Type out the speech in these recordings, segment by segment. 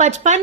55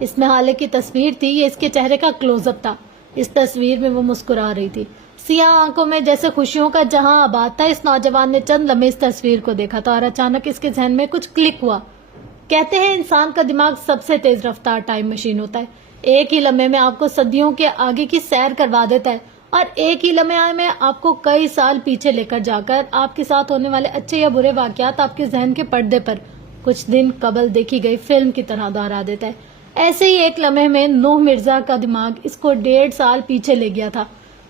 اس میں حالے کی تصویر تھی، یہ اس کے چہرے کا کلوز اپ تھا۔ اس تصویر میں وہ مسکرا رہی تھی، سیاہ آنکھوں میں جیسے خوشیوں کا جہاں آباد تھا۔ اس نوجوان نے چند لمحے اس تصویر کو دیکھا تھا اور اچانک اس کے ذہن میں کچھ کلک ہوا۔ کہتے ہیں انسان کا دماغ سب سے تیز رفتار ٹائم مشین ہوتا ہے، ایک ہی لمحے میں آپ کو صدیوں کے آگے کی سیر کروا دیتا ہے اور ایک ہی لمحے میں آپ کو کئی سال پیچھے لے کر جا کر آپ کے ساتھ ہونے والے اچھے یا برے واقعات آپ کے ذہن کے پردے پر کچھ دن قبل دیکھی گئی فلم کی طرح دہرا دیتا ہے۔ ایسے ہی ایک لمحے میں نوح مرزا کا دماغ اس کو 1.5 سال پیچھے لے گیا تھا۔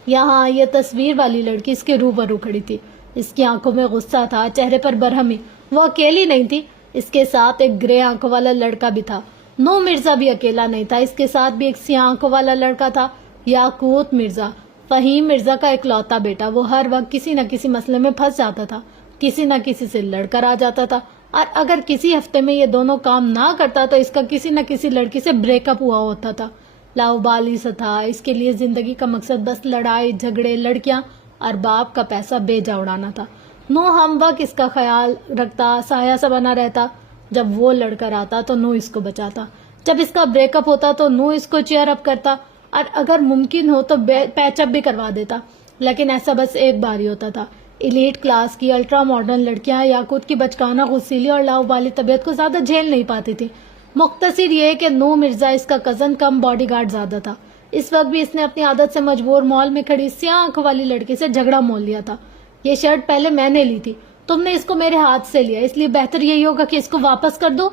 یہاں یہ تصویر والی لڑکی اس کے روبرو کھڑی تھی، اس کی آنکھوں میں غصہ تھا، چہرے پر برہمی۔ وہ اکیلی نہیں تھی، اس کے ساتھ ایک گرے آنکھوں والا لڑکا بھی تھا۔ نوح مرزا بھی اکیلا نہیں تھا، اس کے ساتھ بھی ایک سیاہ آنکھوں والا لڑکا تھا، یاقوت مرزا، فہیم مرزا کا اکلوتا بیٹا۔ وہ ہر وقت کسی نہ کسی مسئلے میں پھنس جاتا تھا، کسی نہ کسی سے لڑ کر آ جاتا تھا، اور اگر کسی ہفتے میں یہ دونوں کام نہ کرتا تو اس کا کسی نہ کسی لڑکی سے بریک اپ ہوا ہوتا تھا۔ لاؤبالی سا تھا، اس کے لیے زندگی کا مقصد بس لڑائی جھگڑے، لڑکیاں اور باپ کا پیسہ بے جا اڑانا تھا۔ نوح ہم وقت اس کا خیال رکھتا، سایہ سا بنا رہتا۔ جب وہ لڑ کر آتا تو نوح اس کو بچاتا، جب اس کا بریک اپ ہوتا تو نوح اس کو چیئر اپ کرتا، اور اگر ممکن ہو تو پیچ اپ بھی کروا دیتا۔ لیکن ایسا بس ایک بار ہی ہوتا تھا۔ ایلیٹ کلاس کی الٹرا ماڈرن لڑکیاں یاقوت کی بچکانہ، غسیلی اور لاؤبالی طبیعت کو زیادہ جھیل نہیں پاتی تھی۔ مختصر یہ کہ نوح مرزا اس کا کزن کم باڈی گارڈ زیادہ تھا۔ اس وقت بھی اس نے اپنی عادت سے مجبور مال میں کھڑی سیاہ آنکھوں والی لڑکی سے جھگڑا مول لیا تھا۔ یہ شرٹ پہلے میں نے لی تھی، تم نے اس کو میرے ہاتھ سے لیا، اس لیے بہتر یہی ہوگا کہ اس کو واپس کر دو۔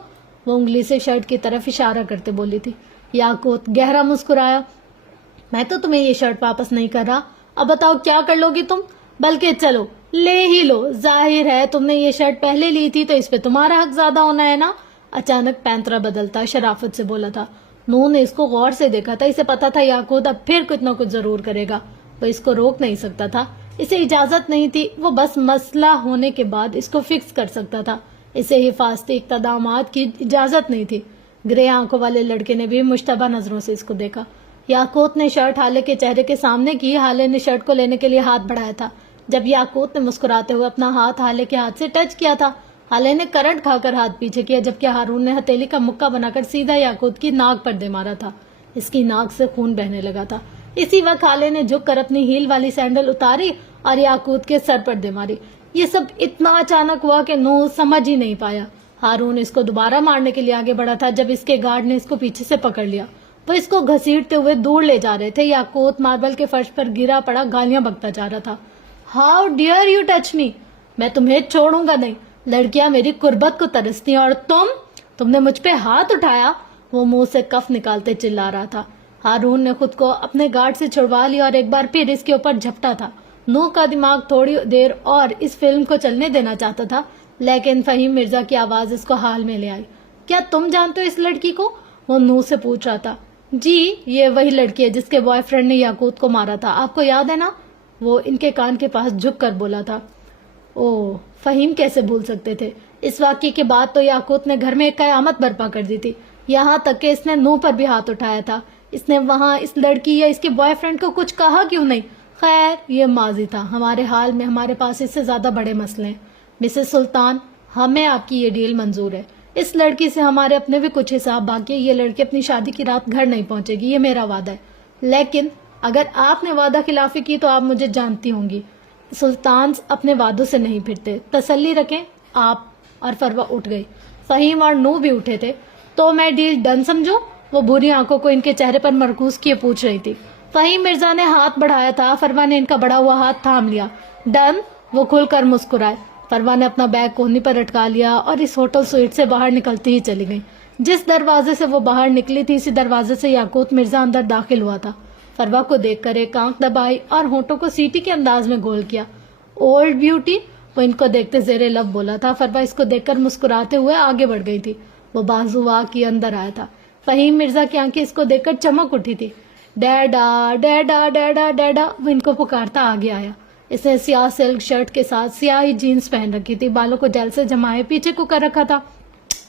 وہ انگلی سے شرٹ کی طرف اشارہ کرتے بولی تھی۔ یاقوت گہرا مسکرایا، میں تو تمہیں یہ شرٹ واپس نہیں کر رہا، اب بتاؤ کیا کر لو گی تم؟ بلکہ چلو لے ہی لو، ظاہر ہے تم نے یہ شرٹ پہلے لی تھی تو اس پہ تمہارا حق زیادہ ہونا ہے نا۔ اچانک پینترا بدلتا شرافت سے بولا تھا۔ نوح نے اس کو غور سے دیکھا تھا، اسے پتا تھا یاقوت اب پھر کچھ نہ کچھ ضرور کرے گا۔ وہ اس کو روک نہیں سکتا تھا، اسے اجازت نہیں تھی، وہ بس مسئلہ ہونے کے بعد اس کو فکس کر سکتا تھا، اسے حفاظتی اقدامات کی اجازت نہیں تھی۔ گرے آنکھوں والے لڑکے نے بھی مشتبہ نظروں سے اس کو دیکھا۔ یاقوت نے شرٹ حالے کے چہرے کے سامنے کی، حالے نے شرٹ کو لینے کے لیے ہاتھ بڑھایا تھا۔ جب یاقوت نے مسکراتے ہوئے اپنا ہاتھ حالے کے ہاتھ سے ٹچ کیا تھا، حالے نے کرنٹ کھا کر ہاتھ پیچھے کیا، جبکہ ہارون نے ہتھیلی کا مکہ بنا کر سیدھا یاقوت کی ناک پر دے مارا تھا۔ اس کی ناک سے خون بہنے لگا تھا۔ اسی وقت حالے نے جھک کر اپنی ہیل والی سینڈل اتاری اور یاقوت کے سر پر دے ماری۔ یہ سب اتنا اچانک ہوا کہ نوح سمجھ ہی نہیں پایا۔ ہارون اس کو دوبارہ مارنے کے لیے آگے بڑھا تھا جب اس کے گارڈ نے اس کو پیچھے سے پکڑ لیا۔ وہ اس کو گھسیٹتے ہوئے دور لے جا رہے تھے۔ یاقوت ماربل کے فرش پر گرا پڑا گالیاں بکتا جا رہا تھا۔ How dare you touch me, میں تمہیں چھوڑوں گا نہیں، لڑکیاں میری قربت کو ترستی ہیں اور تم نے مجھ پہ ہاتھ اٹھایا۔ وہ منہ سے کف نکالتے چلا رہا تھا۔ ہارون نے خود کو اپنے گارڈ سے چھڑوا لیا اور ایک بار پھر اس کے اوپر جھپٹا تھا۔ نوح کا دماغ تھوڑی دیر اور اس فلم کو چلنے دینا چاہتا تھا، لیکن فہیم مرزا کی آواز اس کو حال میں لے آئی۔ کیا تم جانتے ہو اس لڑکی کو؟ وہ نوح سے پوچھ رہا تھا۔ جی، یہ وہی لڑکی ہے جس کے بوائے فرینڈ نے یاقوت کو مارا تھا، آپ کو یاد ہے نا؟ وہ ان کے کان کے پاس جھک کر بولا تھا۔ اوہ، فہیم کیسے بھول سکتے تھے؟ اس واقعے کے بعد تو یاقوت نے گھر میں ایک قیامت برپا کر دی تھی، یہاں تک کہ اس نے نوح پر بھی ہاتھ اٹھایا تھا۔ اس نے وہاں اس لڑکی یا اس کے بوائے فرینڈ کو کچھ کہا کیوں نہیں؟ خیر، یہ ماضی تھا، ہمارے حال میں ہمارے پاس اس سے زیادہ بڑے مسئلے ہیں۔ مسز سلطان، ہمیں آپ کی یہ ڈیل منظور ہے، اس لڑکی سے ہمارے اپنے بھی کچھ حساب باقی ہے۔ یہ لڑکی اپنی شادی کی رات گھر نہیں پہنچے گی، یہ میرا وعدہ ہے، لیکن اگر آپ نے وعدہ خلافی کی تو آپ مجھے جانتی ہوں گی، سلطان اپنے وعدوں سے نہیں پھرتے، تسلی رکھیں آپ۔ اور فروہ اٹھ گئی، فہیم اور نوح بھی اٹھے تھے۔ تو میں ڈیل ڈن سمجھوں؟ وہ بری آنکھوں کو ان کے چہرے پر مرکوز کیے پوچھ رہی تھی۔ فہیم مرزا نے ہاتھ بڑھایا تھا، فروہ نے ان کا بڑا ہوا ہاتھ تھام لیا۔ ڈن؟ وہ کھل کر مسکرائے۔ فروہ نے اپنا بیگ کوہنی پر اٹکا لیا اور اس ہوٹل سوئٹ سے باہر نکلتی ہی چلی گئی۔ جس دروازے سے وہ باہر نکلی تھی اسی دروازے سے یاقوت مرزا اندر داخل ہوا تھا۔ فروہ کو دیکھ کر ایک آنکھ دبائی اور ہونٹوں کو سیٹی کے انداز میں گول کیا۔ اولڈ بیوٹی، وہ ان کو دیکھتے زیر لب بولا تھا۔ فروہ اس کو دیکھ کر مسکراتے ہوئے آگے بڑھ گئی تھی۔ وہ بازو وا کے اندر آیا تھا۔ فہیم مرزا کی آنکھیں اس کو دیکھ کر چمک اٹھی تھی۔ ڈیڈا ڈیڈا ڈیڈا ڈیڈا، وہ ان کو پکارتا آگے آیا۔ اس نے سیاہ سلک شرٹ کے ساتھ سیاہی جینز پہن رکھی تھی، بالوں کو جیل سے جمائے پیچھے کو کر رکھا تھا۔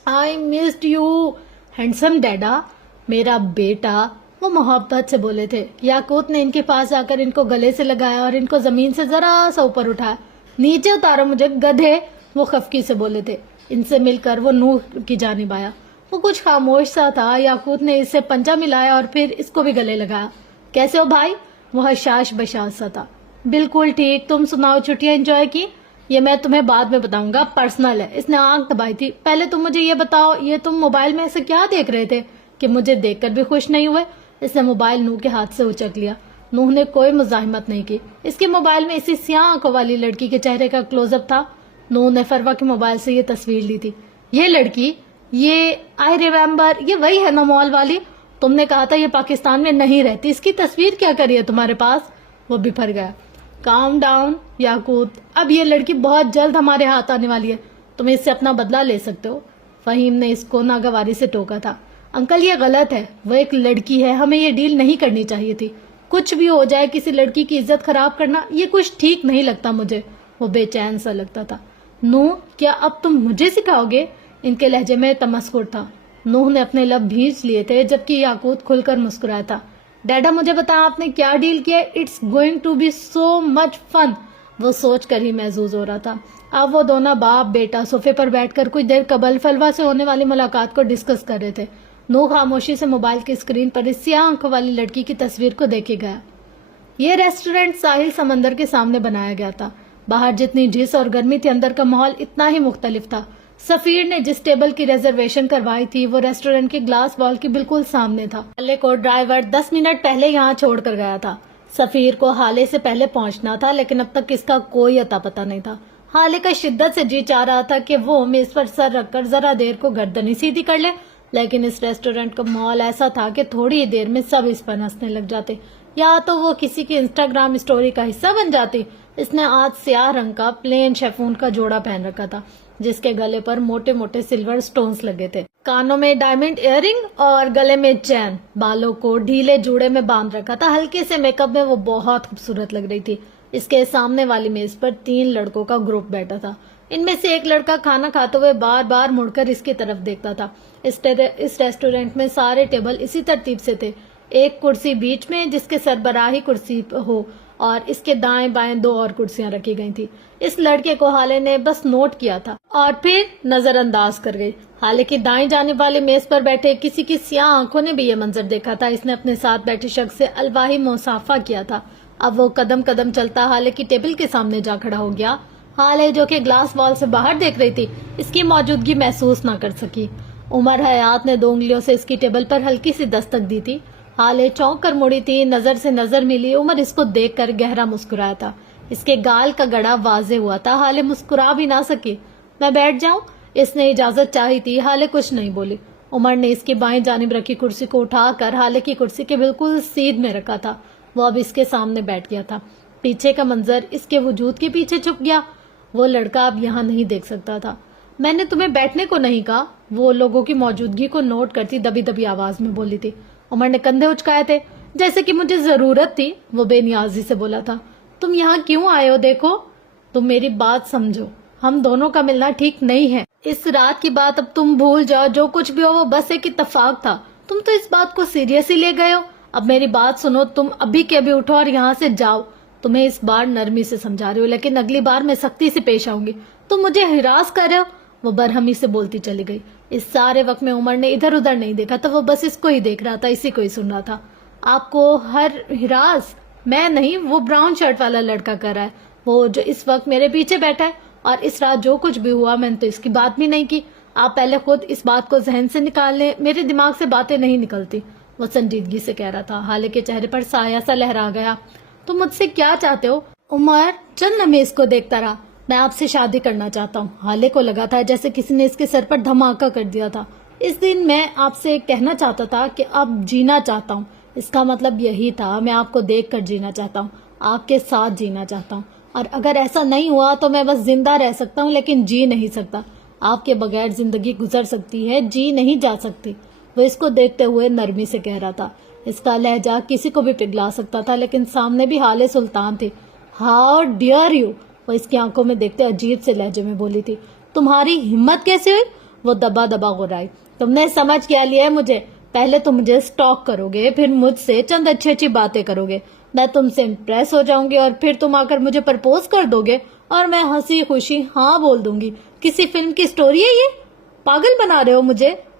آئی مسڈ یو ہینڈسم ڈیڈا، میرا بیٹا، وہ محبت سے بولے تھے۔ یاقوت نے ان کے پاس جا کر ان کو گلے سے لگایا اور ان کو زمین سے ذرا سا اوپر اٹھایا۔ نیچے اتارو مجھے گدھے، وہ خفکی سے بولے تھے۔ ان سے مل کر وہ نوح کی جانب آیا۔ وہ کچھ خاموش سا تھا۔ یاقوت نے اس سے پنجہ ملایا اور پھر اس کو بھی گلے لگایا۔ کیسے ہو بھائی؟ وہ حشاش بشاش سا تھا۔ بالکل ٹھیک، تم سناؤ، چھٹیاں انجوائے کی؟ یہ میں تمہیں بعد میں بتاؤں گا، پرسنل ہے۔ اس نے آنکھ دبائی تھی۔ پہلے تم مجھے یہ بتاؤ، یہ تم موبائل میں ایسے کیا دیکھ رہے تھے کہ مجھے دیکھ کر بھی خوش نہیں ہوئے؟ اس نے موبائل نوح کے ہاتھ سے اچک لیا۔ نوح نے کوئی مزاحمت نہیں کی۔ اس کے موبائل میں اسی سیاہ آنکھوں والی لڑکی کے چہرے کا کلوز اپ تھا۔ نوح نے فروا کے موبائل سے یہ تصویر لی تھی۔ یہ لڑکی، یہ آئی ریمبر، یہ وہی ہے نا مال والی؟ تم نے کہا تھا یہ پاکستان میں نہیں رہتی، اس کی تصویر کیا کری ہے تمہارے پاس؟ وہ بفر گیا۔ کام ڈاؤن یاقوت، اب یہ لڑکی بہت جلد ہمارے ہاتھ آنے والی ہے، تم اس سے اپنا بدلہ لے سکتے ہو۔ فہیم نے اس کو ناگواری سے ٹوکا تھا۔ انکل یہ غلط ہے، وہ ایک لڑکی ہے، ہمیں یہ ڈیل نہیں کرنی چاہیے تھی۔ کچھ بھی ہو جائے، کسی لڑکی کی عزت خراب کرنا یہ کچھ ٹھیک نہیں لگتا مجھے۔ وہ بے چین سا لگتا تھا۔ نوح، کیا اب تم مجھے سکھاؤ گے؟ ان کے لہجے میں تمسخر تھا۔ نوح نے اپنے لب بھینچ لیے تھے جبکہ یاقوت کھل کر مسکرایا تھا۔ ڈیڈا مجھے بتا آپ نے کیا ڈیل کیا؟ اٹس گوئنگ ٹو بی سو مچ فن۔ وہ سوچ کر ہی محظوظ ہو رہا تھا۔ اب وہ دونوں باپ بیٹا صوفے پر بیٹھ کر کچھ دیر قبل فلوا سے ہونے والی ملاقات کو ڈسکس کر رہے تھے۔ نوح خاموشی سے موبائل کی اسکرین پر اس سیاہ آنکھوں والی لڑکی کی تصویر کو دیکھے گیا۔ یہ ریسٹورینٹ ساحل سمندر کے سامنے بنایا گیا تھا۔ باہر جتنی جھس اور گرمی تھی، اندر کا ماحول اتنا ہی مختلف تھا۔ سفیر نے جس ٹیبل کی ریزرویشن کروائی تھی وہ ریسٹورینٹ کی گلاس وال کے بالکل سامنے تھا۔ حالے کو ڈرائیور 10 منٹ پہلے یہاں چھوڑ کر گیا تھا۔ سفیر کو حالے سے پہلے پہنچنا تھا، لیکن اب تک اس کا کوئی اتا پتہ نہیں تھا۔ حالے کا شدت سے جی چاہ رہا تھا کہ وہ میز پر سر رکھ کر ذرا دیر کو گردنی سیدھی کر لے، لیکن اس ریسٹورینٹ کا ماحول ایسا تھا کہ تھوڑی دیر میں سب اس پر ہنسنے لگ جاتے، یا تو وہ کسی کی انسٹاگرام اسٹوری کا حصہ بن جاتی۔ اس نے آج سیاہ رنگ کا پلین شیفون کا جوڑا پہن رکھا تھا، جس کے گلے پر موٹے موٹے سلور سٹونز لگے تھے، کانوں میں ڈائمنڈ ایئر رنگ اور گلے میں چین، بالوں کو ڈھیلے جوڑے میں باندھ رکھا تھا۔ ہلکے سے میک اپ میں وہ بہت خوبصورت لگ رہی تھی۔ اس کے سامنے والی میز پر 3 لڑکوں کا گروپ بیٹھا تھا۔ ان میں سے ایک لڑکا کھانا کھاتے ہوئے بار بار مڑ کر اس کی طرف دیکھتا تھا۔ اس ریسٹورینٹ میں سارے ٹیبل اسی ترتیب سے تھے، ایک کرسی بیچ میں جس کے سربراہی کرسی ہو، اور اس کے دائیں بائیں 2 اور کرسیاں رکھی گئی تھی۔ اس لڑکے کو حالے نے بس نوٹ کیا تھا اور پھر نظر انداز کر گئی۔ حالے کی دائیں جانب والے میز پر بیٹھے کسی کی سیاہ آنکھوں نے بھی یہ منظر دیکھا تھا۔ اس نے اپنے ساتھ بیٹھے شخص سے الواہی مصافحہ کیا تھا۔ اب وہ قدم قدم چلتا حالے کی ٹیبل کے سامنے جا کھڑا ہو گیا۔ حالے جو کہ گلاس وال سے باہر دیکھ رہی تھی، اس کی موجودگی محسوس نہ کر سکی۔ عمر حیات نے 2 انگلیوں سے اس کی ٹیبل پر ہلکی سی دستک دی تھی۔ حالے چونک کر مڑی تھی، نظر سے نظر ملی۔ عمر اس کو دیکھ کر گہرا مسکرایا تھا۔ اس کے گال کا گڑا واضح ہوا تھا۔ حالے مسکرا بھی نہ سکی۔ میں بیٹھ جاؤں؟ اس نے اجازت چاہی تھی۔ حالے کچھ نہیں بولی۔ عمر نے اس کی بائیں جانب رکھی کرسی کو اٹھا کر حالے کی کرسی کے بالکل سیدھ میں رکھا تھا۔ وہ اب اس کے سامنے بیٹھ گیا تھا۔ پیچھے کا منظر اس کے وجود کے پیچھے چھپ گیا۔ وہ لڑکا اب یہاں نہیں دیکھ سکتا تھا۔ میں نے تمہیں بیٹھنے کو نہیں کہا، وہ لوگوں کی موجودگی کو نوٹ کرتی دبی دبی آواز میں بولی تھی۔ عمر نے کندھے اچکائے تھے، جیسے کہ مجھے ضرورت تھی۔ وہ بے نیازی سے بولا تھا، تم یہاں کیوں آئے ہو؟ دیکھو، تم میری بات سمجھو، ہم دونوں کا ملنا ٹھیک نہیں ہے۔ اس رات کی بات اب تم بھول جاؤ، جو کچھ بھی ہو وہ بس ایک اتفاق تھا۔ تم تو اس بات کو سیریس ہی لے گئے ہو۔ اب میری بات سنو، تم ابھی کے ابھی اٹھو اور یہاں سے جاؤ۔ تمہیں اس بار نرمی سے سمجھا رہی ہو، لیکن اگلی بار میں سختی سے پیش آؤں گی۔ تم مجھے ہراس کر رہے ہو۔ وہ برہمی سے بولتی چلی گئی۔ اس سارے وقت میں عمر نے ادھر ادھر نہیں دیکھا تھا، وہ بس اس کو ہی دیکھ رہا تھا، اسی کو ہی سن رہا تھا۔ آپ کو ہراس؟ میں نہیں، وہ براؤن شرٹ والا لڑکا کر رہا ہے، وہ جو اس وقت میرے پیچھے بیٹھا ہے۔ اور اس رات جو کچھ بھی ہوا، میں نے تو اس کی بات بھی نہیں کی۔ آپ پہلے خود اس بات کو ذہن سے نکال لیں، میرے دماغ سے باتیں نہیں نکلتی۔ وہ سنجیدگی سے کہہ رہا تھا۔ حالے کے چہرے پر سایہ سا لہرا گیا۔ تم مجھ سے کیا چاہتے ہو؟ عمر چند لمحے اس کو دیکھتا رہا۔ میں آپ سے شادی کرنا چاہتا ہوں۔ حالے کو لگا تھا جیسے کسی نے اس کے سر پر دھماکہ کر دیا تھا۔ اس دن میں آپ سے کہنا چاہتا تھا کہ اب جینا چاہتا ہوں۔ اس کا مطلب یہی تھا، میں آپ کو دیکھ کر جینا چاہتا ہوں، آپ کے ساتھ جینا چاہتا ہوں۔ اور اگر ایسا نہیں ہوا تو میں بس زندہ رہ سکتا ہوں، لیکن جی نہیں سکتا۔ آپ کے بغیر زندگی گزر سکتی ہے، جی نہیں جا سکتی۔ وہ اس کو دیکھتے ہوئے نرمی سے کہہ رہا تھا۔ اس کا لہجہ کسی کو بھی پگھلا سکتا تھا، لیکن سامنے بھی حالے سلطان تھے۔ ہاؤ ڈیئر یو، وہ اس کی آنکھوں میں دیکھتے عجیب سے لہجے میں بولی تھی۔ تمہاری ہمت کیسے ہوئی؟ وہ دبا دبا غرائی۔ تم نے سمجھ کیا لیا ہے مجھے؟ پہلے تم مجھے سٹاک کرو گے، پھر مجھ سے چند اچھی اچھی باتیں کرو گے، میں تم سے امپریس ہو جاؤں گی، اور پھر تم آ کر مجھے پرپوز کر دو گے اور میں ہنسی خوشی ہاں بول دوں گی۔ کسی فلم کی سٹوری ہے یہ؟ پاگل بنا رہے ہو مجھے؟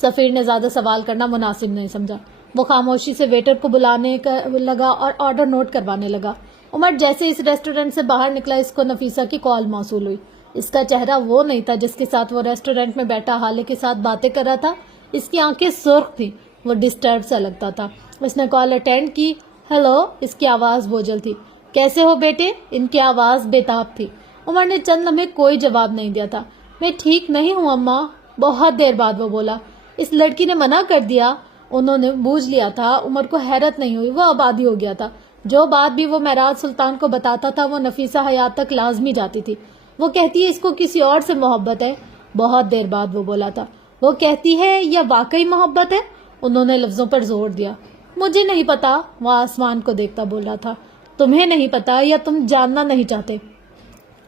سفیر نے زیادہ سوال کرنا مناسب نہیں سمجھا. وہ خاموشی سے ویٹر کو بلانے لگا اور آرڈر نوٹ کروانے لگا. عمر جیسے اس ریسٹورینٹ سے باہر نکلا اس کو نفیسہ کی کال موصول ہوئی. اس کا چہرہ وہ نہیں تھا جس کے ساتھ وہ ریسٹورینٹ میں بیٹھا حالے کے ساتھ باتیں کر رہا تھا. اس کی آنکھیں سرخ تھی. وہ ڈسٹرب سا لگتا تھا. اس نے کال اٹینڈ کی. ہیلو. اس کی آواز بوجھل تھی. کیسے ہو بیٹے؟ ان کی آواز بےتاب تھی. عمر نے چند لمحے کوئی جواب نہیں دیا تھا. میں ٹھیک نہیں ہوں اماں. بہت دیر بعد وہ بولا. اس لڑکی نے منع کر دیا. انہوں نے بوجھ لیا تھا. عمر کو حیرت نہیں ہوئی. وہ آبادی ہو گیا تھا. جو بات بھی وہ معراج سلطان کو بتاتا تھا وہ نفیسہ حیات تک لازمی جاتی تھی. وہ کہتی ہے اس کو کسی اور سے محبت ہے. بہت دیر بعد وہ بولا تھا. وہ کہتی ہے یا واقعی محبت ہے؟ انہوں نے لفظوں پر زور دیا. مجھے نہیں پتا. وہ آسمان کو دیکھتا بول رہا تھا. تمہیں نہیں پتا یا تم جاننا نہیں چاہتے؟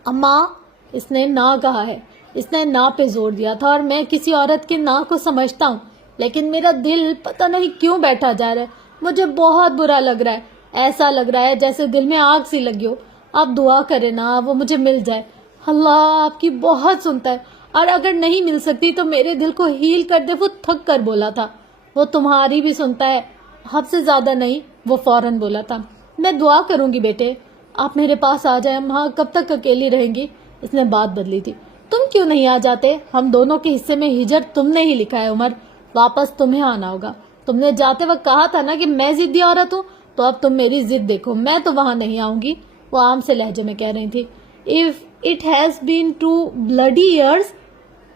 اماں. اس نے نہ کہا ہے. اس نے نہ پہ زور دیا تھا اور میں کسی عورت کے نہ کو سمجھتا ہوں لیکن میرا دل پتہ نہیں کیوں بیٹھا جا رہا ہے. مجھے بہت برا لگ رہا ہے. ایسا لگ رہا ہے جیسے دل میں آگ سی لگی ہو. آپ دعا کریں نا وہ مجھے مل جائے. اللہ آپ کی بہت سنتا ہے اور اگر نہیں مل سکتی تو میرے دل کو ہیل کر دے. وہ تھک کر بولا تھا. وہ تمہاری بھی سنتا ہے. حد سے زیادہ نہیں. وہ فوراً بولا تھا. میں دعا کروں گی بیٹے. آپ میرے پاس آ جائیں. اماں کب تک اکیلی رہیں گی؟ اس نے بات بدلی تھی. تم کیوں نہیں آ جاتے؟ ہم دونوں کے حصے میں ہجر تم نے ہی لکھا ہے عمر. واپس تمہیں آنا ہوگا. تم نے جاتے وقت کہا تھا نا کہ میں ضدی عورت ہوں تو اب تم میری ضد دیکھو. میں تو وہاں نہیں آؤں گی. وہ عام سے لہجے میں کہہ رہی تھی. If it has been 2 bloody years.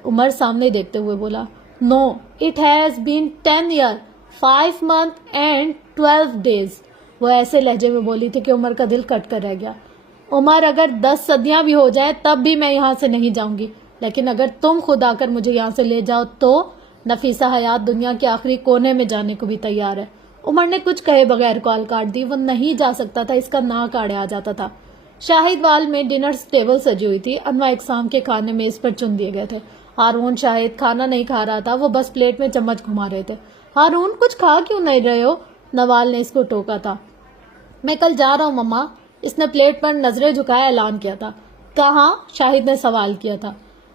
عمر سامنے دیکھتے ہوئے بولا. No, it has been 10 years, 5 months and 12 days. وہ ایسے لہجے میں بولی تھی کہ عمر کا دل کٹ کر رہ گیا. عمر اگر 10 صدیاں بھی ہو جائے تب بھی میں یہاں سے نہیں جاؤں گی لیکن اگر تم خود آ کر مجھے یہاں سے لے جاؤ تو. نفیسہ حیات دنیا کے آخری کونے میں جانے کو بھی تیار ہے. عمر نے کچھ کہے بغیر کال کاٹ دی. وہ نہیں جا سکتا تھا. اس کا نا کاڑے آ جاتا تھا. شاہد وال میں ڈنر ٹیبل سجی ہوئی تھی. انواع اقسام کے کھانے میز پر چن دیے گئے تھے. ہارون شاہد کھانا نہیں کھا رہا تھا. وہ بس پلیٹ میں چمچ گھما رہے تھے. ہارون کچھ کھا کیوں نہیں رہے ہو؟ نوال نے اس کو ٹوکا تھا. میں کل جا رہا ہوں مما. اس نے پلیٹ پر نظریں جھکائے اعلان کیا تھا. کہاں؟ شاہد نے سوال کیا تھا.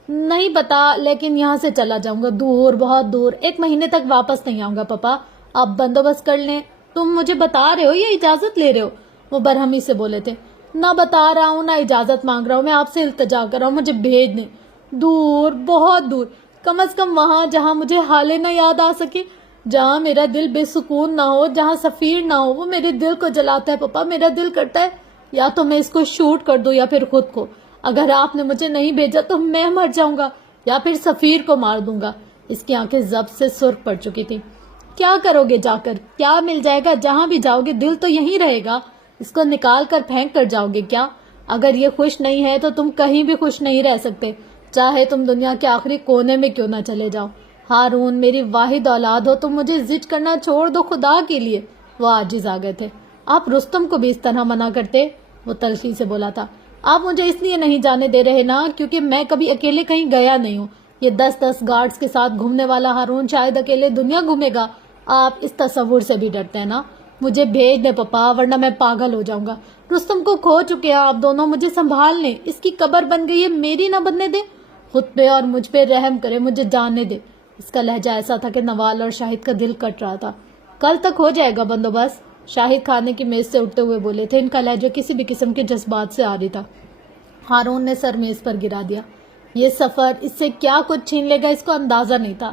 نہیں پتا لیکن یہاں سے چلا جاؤں گا. دور بہت دور. 1 مہینے تک واپس نہیں آؤں گا پاپا. آپ بندوبست کر لیں. تم مجھے بتا رہے ہو یا اجازت لے رہے ہو؟ وہ برہمی سے بولے تھے. نہ بتا رہا ہوں نہ اجازت مانگ رہا ہوں. میں آپ سے التجا کر رہا ہوں. مجھے بھیج دیں. دور بہت دور. کم از کم وہاں جہاں مجھے حالے نہ یاد آ سکے. جہاں میرا دل بے سکون نہ ہو. جہاں سفیر نہ ہو. وہ میرے دل کو جلاتا ہے پاپا. میرا دل کرتا ہے یا تو میں اس کو شوٹ کر دوں یا پھر خود کو. اگر آپ نے مجھے نہیں بھیجا تو میں مر جاؤں گا یا پھر سفیر کو مار دوں گا. اس کی آنکھیں ضبط سے سرخ پڑ چکی تھی. کیا کرو گے جا کر؟ کیا مل جائے گا؟ جہاں بھی جاؤ گے دل تو یہیں رہے گا. اس کو نکال کر پھینک کر جاؤ گے کیا؟ اگر یہ خوش نہیں ہے تو تم کہیں بھی خوش نہیں رہ سکتے چاہے تم دنیا کے آخری کونے میں کیوں نہ چلے جاؤ. ہارون میری واحد اولاد ہو. تم مجھے ضد کرنا چھوڑ دو خدا کے لیے. وہ عاجز آ گئے تھے. آپ رستم کو بھی اس طرح منع کرتے؟ وہ تلخی سے بولا تھا. آپ مجھے اس لیے نہیں جانے دے رہے نا کیونکہ میں کبھی اکیلے کہیں گیا نہیں ہوں. یہ 10 گارڈز کے ساتھ گھومنے والا ہارون شاید اکیلے دنیا گھومے گا. آپ اس تصور سے بھی ڈرتے ہیں نا. مجھے بھیج دیں پپا ورنہ میں پاگل ہو جاؤں گا. رستم کو کھو چکے ہیں آپ دونوں. مجھے سنبھال لیں. اس کی قبر بن گئی ہے میری نہ بننے دیں. خود پہ اور مجھ پہ رحم کرے. مجھے جانے دے. اس کا لہجہ ایسا تھا کہ نوال اور شاہد کا دل کٹ رہا تھا. کل تک ہو جائے گا بندوبست. شاہد کھانے کی میز سے اٹھتے ہوئے بولے تھے. ان کا لہجہ کسی بھی قسم کے جذبات سے آ رہی تھا. ہارون نے سر میز پر گرا دیا. یہ سفر اس سے کیا کچھ چھین لے گا اس کو اندازہ نہیں تھا.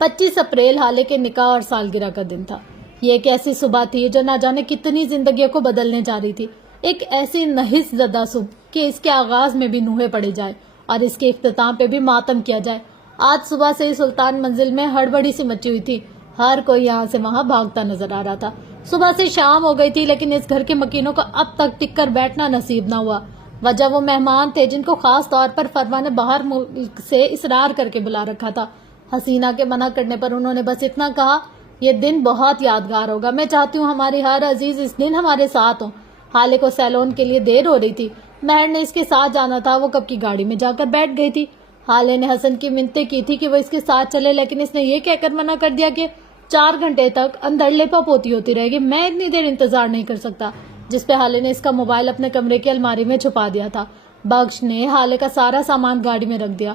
25 اپریل حالے کے نکاح اور سالگرہ کا دن تھا. یہ ایک ایسی صبح تھی جو نہ جانے کتنی زندگیوں کو بدلنے جا رہی تھی. ایک ایسی نحس زدہ صبح کہ اس کے آغاز میں بھی نوحے پڑے جائے اور اس کے اختتام پہ بھی ماتم کیا جائے. آج صبح سے ہی سلطان منزل میں ہڑبڑی سی مچی ہوئی تھی. ہر کوئی یہاں سے وہاں بھاگتا نظر آ رہا تھا. صبح سے شام ہو گئی تھی لیکن اس گھر کے مکینوں کو اب تک ٹک کر بیٹھنا نصیب نہ ہوا. وجہ وہ مہمان تھے جن کو خاص طور پر فروا نے باہر ملک سے اصرار کر کے بلا رکھا تھا. حسینہ کے منع کرنے پر انہوں نے بس اتنا کہا. یہ دن بہت یادگار ہوگا. میں چاہتی ہوں ہماری ہر عزیز اس دن ہمارے ساتھ ہوں. حالے کو سیلون کے لیے دیر ہو رہی تھی. مہر نے اس کے ساتھ جانا تھا. وہ کب کی گاڑی میں جا کر بیٹھ گئی تھی. حالے نے حسن کی منتیں کی تھی کہ وہ اس کے ساتھ چلے لیکن اس نے یہ کہہ کر منع کر دیا کہ 4 گھنٹے تک اندر لیپا پوتی ہوتی رہے گی. میں اتنی دیر انتظار نہیں کر سکتا. جس پہ حالے نے اس کا موبائل اپنے کمرے کی الماری میں چھپا دیا تھا. بخش نے حالے کا سارا سامان گاڑی میں رکھ دیا.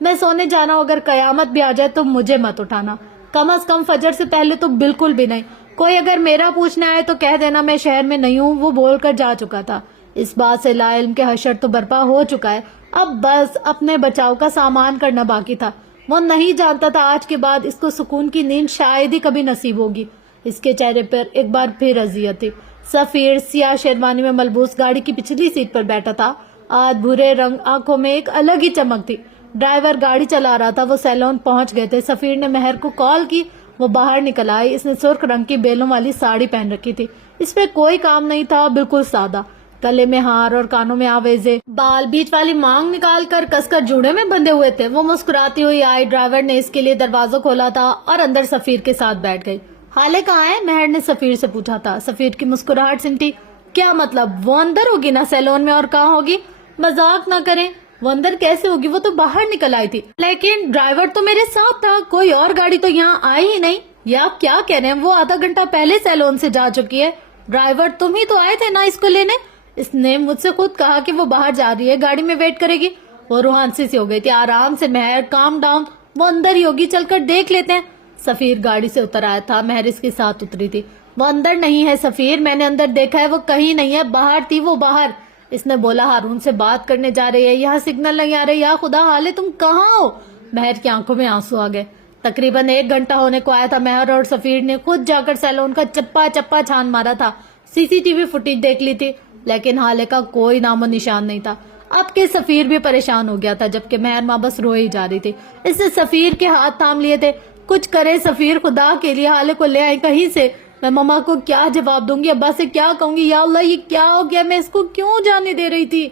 میں سونے جانا ہوں، اگر قیامت بھی آ جائے تو مجھے مت اٹھانا، کم از کم فجر سے پہلے تو بالکل بھی نہیں۔ کوئی اگر میرا پوچھنا آئے تو کہہ دینا میں شہر میں نہیں ہوں، وہ بول کر جا چکا تھا۔ اس بات سے لا علم کے حشر تو برپا ہو چکا ہے، اب بس اپنے بچاؤ کا سامان کرنا باقی تھا۔ وہ نہیں جانتا تھا آج کے بعد اس کو سکون کی نیند شاید ہی کبھی نصیب ہوگی۔ اس کے چہرے پر ایک بار پھر اذیت تھی۔ سفیر سیاہ شیروانی میں ملبوس گاڑی کی پچھلی سیٹ پر بیٹھا تھا، آج بھورے رنگ آنکھوں میں ایک الگ ہی چمک تھی۔ ڈرائیور گاڑی چلا رہا تھا، وہ سیلون پہنچ گئے تھے۔ سفیر نے مہر کو کال کی، وہ باہر نکل آئی۔ اس نے سرخ رنگ کی بیلوں والی ساڑی پہن رکھی تھی، اس پہ کوئی کام نہیں تھا، بالکل سادہ۔ گلے میں ہار اور کانوں میں آویزے، بال بیچ والی مانگ نکال کر کس کر جوڑے میں بندھے ہوئے تھے۔ وہ مسکراتی ہوئی آئی، ڈرائیور نے اس کے لیے دروازہ کھولا تھا اور اندر سفیر کے ساتھ بیٹھ گئی۔ حالے کہاں ہے؟ مہر نے سفیر سے پوچھا تھا۔ سفیر کی مسکراہٹ سمٹی۔ کیا مطلب؟ وہ اندر ہوگی نا سیلون میں، اور کہاں ہوگی؟ مذاق نہ کریں، وہ اندر کیسے ہوگی؟ وہ تو باہر نکل آئی تھی۔ لیکن ڈرائیور تو میرے ساتھ تھا، کوئی اور گاڑی تو یہاں آئی ہی نہیں۔ یا آپ کیا کہہ رہے ہیں؟ وہ آدھا گھنٹہ پہلے سیلون سے جا چکی ہے۔ ڈرائیور تم ہی تو آئے تھے نا اس کو لینے؟ اس نے مجھ سے خود کہا کہ وہ باہر جا رہی ہے، گاڑی میں ویٹ کرے گی۔ وہ روحانسی سی ہو گئی تھی۔ آرام سے مہر، کام ڈاؤن، وہ اندر ہی ہوگی، چل کر دیکھ لیتے ہیں۔ سفیر گاڑی سے اتر آیا تھا، مہر اس کے ساتھ اتری تھی۔ وہ اندر نہیں ہے سفیر، میں نے اندر دیکھا ہے، وہ کہیں نہیں ہے، باہر تھی وہ، باہر۔ اس نے بولا ہارون سے بات کرنے جا رہی ہے، یہاں سگنل نہیں آ رہے، یا خدا حالے تم کہاں ہو؟ مہر کی آنکھوں میں آنسو آ گئے۔ تقریباً 1 گھنٹہ ہونے کو آیا تھا۔ مہر اور سفیر نے خود جا کر سیلون کا چپا چپا چھان مارا تھا، CCTV فوٹیج دیکھ لی تھی، لیکن حالے کا کوئی نام و نشان نہیں تھا۔ اب کے سفیر بھی پریشان ہو گیا تھا، جبکہ مہر ماں بس روئی جا رہی تھی۔ اس نے سفیر کے ہاتھ تھام لیے تھے۔ کچھ کرے سفیر، خدا کے لیے حالے کو لے آئے کہیں سے۔ میں ماما کو کیا جواب دوں گی، ابا سے کیا کہوں گی؟ یا اللہ یہ کیا ہو گیا، میں اس کو کیوں جانے دے رہی تھی؟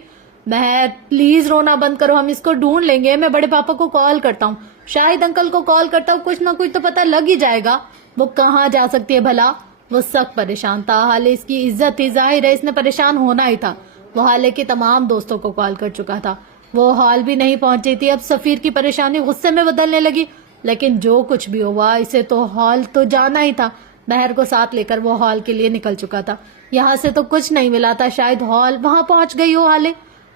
مہر پلیز رونا بند کرو، ہم اس کو ڈھونڈ لیں گے۔ میں بڑے پاپا کو کال کرتا ہوں، شاہد انکل کو کال کرتا ہوں، کچھ نہ کچھ تو پتہ لگ ہی جائے گا۔ وہ کہاں جا سکتی ہے بھلا؟ وہ سخت پریشان تھا۔ حالے اس کی عزت تھی، ظاہر ہے اس نے پریشان ہونا ہی تھا۔ وہ حالے کے تمام دوستوں کو کال کر چکا تھا، وہ ہال بھی نہیں پہنچی تھی۔ اب سفیر کی پریشانی غصے میں بدلنے لگی، لیکن جو کچھ بھی ہوا اسے تو ہال تو جانا ہی تھا۔ مہر کو ساتھ لے کر وہ ہال کے لیے نکل چکا تھا۔ یہاں سے تو کچھ نہیں ملا تھا، شاید ہال وہاں پہنچ گئی ہو حالے۔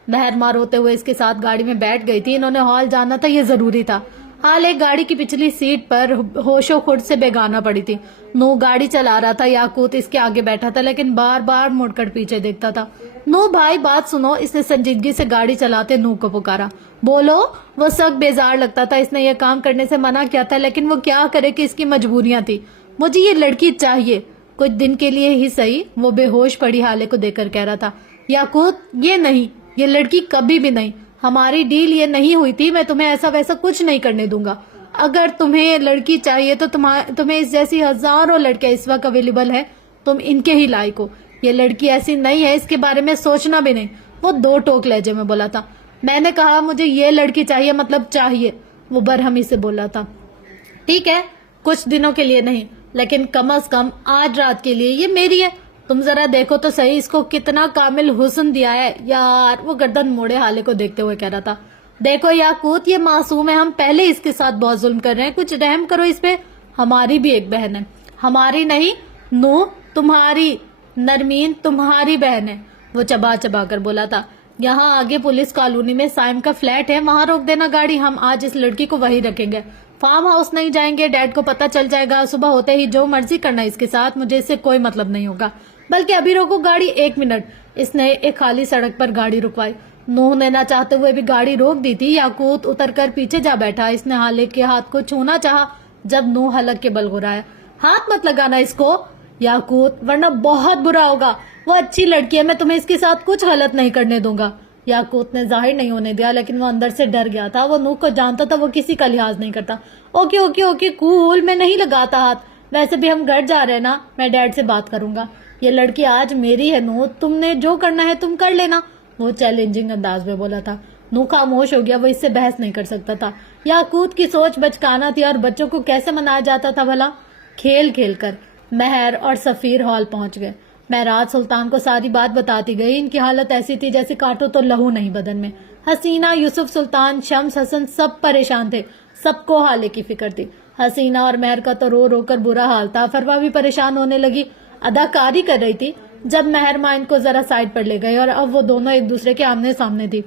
مہر ماں روتے ہوئے اس کے ساتھ گاڑی میں بیٹھ گئی تھی، انہوں نے ہال جانا تھا، یہ ضروری تھا۔ حالے گاڑی کی پچھلی سیٹ پر ہوش و خرد سے بیگانہ پڑی تھی۔ نو گاڑی چلا رہا تھا، یاقوت اس کے آگے بیٹھا تھا، لیکن بار بار مڑ کر پیچھے دیکھتا تھا۔ نو بھائی بات سنو، اس نے سنجیدگی سے گاڑی چلاتے نو کو پکارا۔ بولو۔ وہ سخت بیزار لگتا تھا، اس نے یہ کام کرنے سے منع کیا تھا، لیکن وہ کیا کرے کہ اس کی مجبوریاں تھی۔ مجھے یہ لڑکی چاہیے، کچھ دن کے لیے ہی صحیح۔ وہ بے ہوش پڑی حالے کو دیکھ کر کہہ رہا تھا، یاقوت یہ نہیں، یہ لڑکی کبھی بھی نہیں، ہماری ڈیل یہ نہیں ہوئی تھی، میں تمہیں ایسا ویسا کچھ نہیں کرنے دوں گا۔ اگر تمہیں لڑکی چاہیے تو تمہیں اس جیسی ہزاروں لڑکیاں اس وقت اویلیبل ہے، تم ان کے ہی لائق ہو۔ یہ لڑکی ایسی نہیں ہے، اس کے بارے میں سوچنا بھی نہیں۔ وہ 2 ٹوک لہجے میں بولا تھا۔ میں نے کہا مجھے یہ لڑکی چاہیے، مطلب چاہیے، وہ برہمی سے بولا تھا۔ ٹھیک ہے، کچھ دنوں کے لیے نہیں، لیکن کم از کم آج رات کے لیے یہ میری ہے۔ تم ذرا دیکھو تو صحیح اس کو کتنا کامل حسن دیا ہے یار۔ وہ گردن موڑے حالے کو دیکھتے ہوئے کہہ رہا تھا، دیکھو یاقوت یہ معصوم ہے، ہم پہلے اس کے ساتھ بہت ظلم کر رہے ہیں، کچھ رحم کرو اس پہ۔ ہماری بھی ایک بہن ہے۔ ہماری نہیں نو، تمہاری۔ نرمین تمہاری بہن ہے، وہ چبا چبا کر بولا تھا۔ یہاں آگے پولیس کالونی میں سائم کا فلیٹ ہے، وہاں روک دینا گاڑی، ہم آج اس لڑکی کو وہی رکھیں گے۔ فارم ہاؤس نہیں جائیں گے، ڈیڈ کو پتہ چل جائے گا، صبح ہوتے ہی جو مرضی کرنا اس کے ساتھ، مجھے اس سے کوئی مطلب نہیں ہوگا۔ بلکہ ابھی روکو گاڑی، 1 منٹ۔ اس نے ایک خالی سڑک پر گاڑی رکوائی۔ نوح نے نہ چاہتے ہوئے بھی گاڑی روک دی تھی۔ یاقوت اتر کر پیچھے جا بیٹھا، اس نے حالے کے ہاتھ کو چھونا چاہا جب نوح حلق کے بل گرایا۔ ہاتھ مت لگانا اس کو یاقوت، ورنہ بہت برا ہوگا، وہ اچھی لڑکی ہے، میں تمہیں اس کے ساتھ کچھ غلط نہیں کرنے دوں گا۔ یاقوت نے ظاہر نہیں ہونے دیا، لیکن وہ اندر سے ڈر گیا تھا۔ وہ نوح کو جانتا تھا، وہ کسی کا لحاظ نہیں کرتا۔ اوکے اوکے اوکے کول، میں نہیں لگاتا ہاتھ، ویسے بھی ہم گھر جا رہے ہیں نا، میں ڈیڈ سے بات کروں گا۔ یہ لڑکی آج میری ہے نوح، تم نے جو کرنا ہے تم کر لینا، وہ چیلنجنگ انداز میں بولا تھا۔ نوح خاموش ہو گیا، وہ اس سے بحث نہیں کر سکتا تھا۔ یاقوت کی سوچ بچکانا تھی، اور بچوں کو کیسے منایا جاتا تھا بھلا؟ کھیل کھیل کر۔ مہر اور سفیر ہال پہنچ گئے۔ مہراج سلطان کو ساری بات بتاتی گئی۔ ان کی حالت ایسی تھی جیسے کاٹو تو لہو نہیں بدن میں۔ حسینہ، یوسف سلطان، شمس حسن سب پریشان تھے، سب کو حالے کی فکر تھی۔ حسینہ اور مہر کا تو رو رو کر برا حال تھا۔ فروا بھی پریشان ہونے لگی، اداکاری کر رہی تھی جب مہر ماں ان کو ذرا سائڈ پر لے گئی، اور اب وہ دونوں ایک دوسرے کے آمنے سامنے تھی۔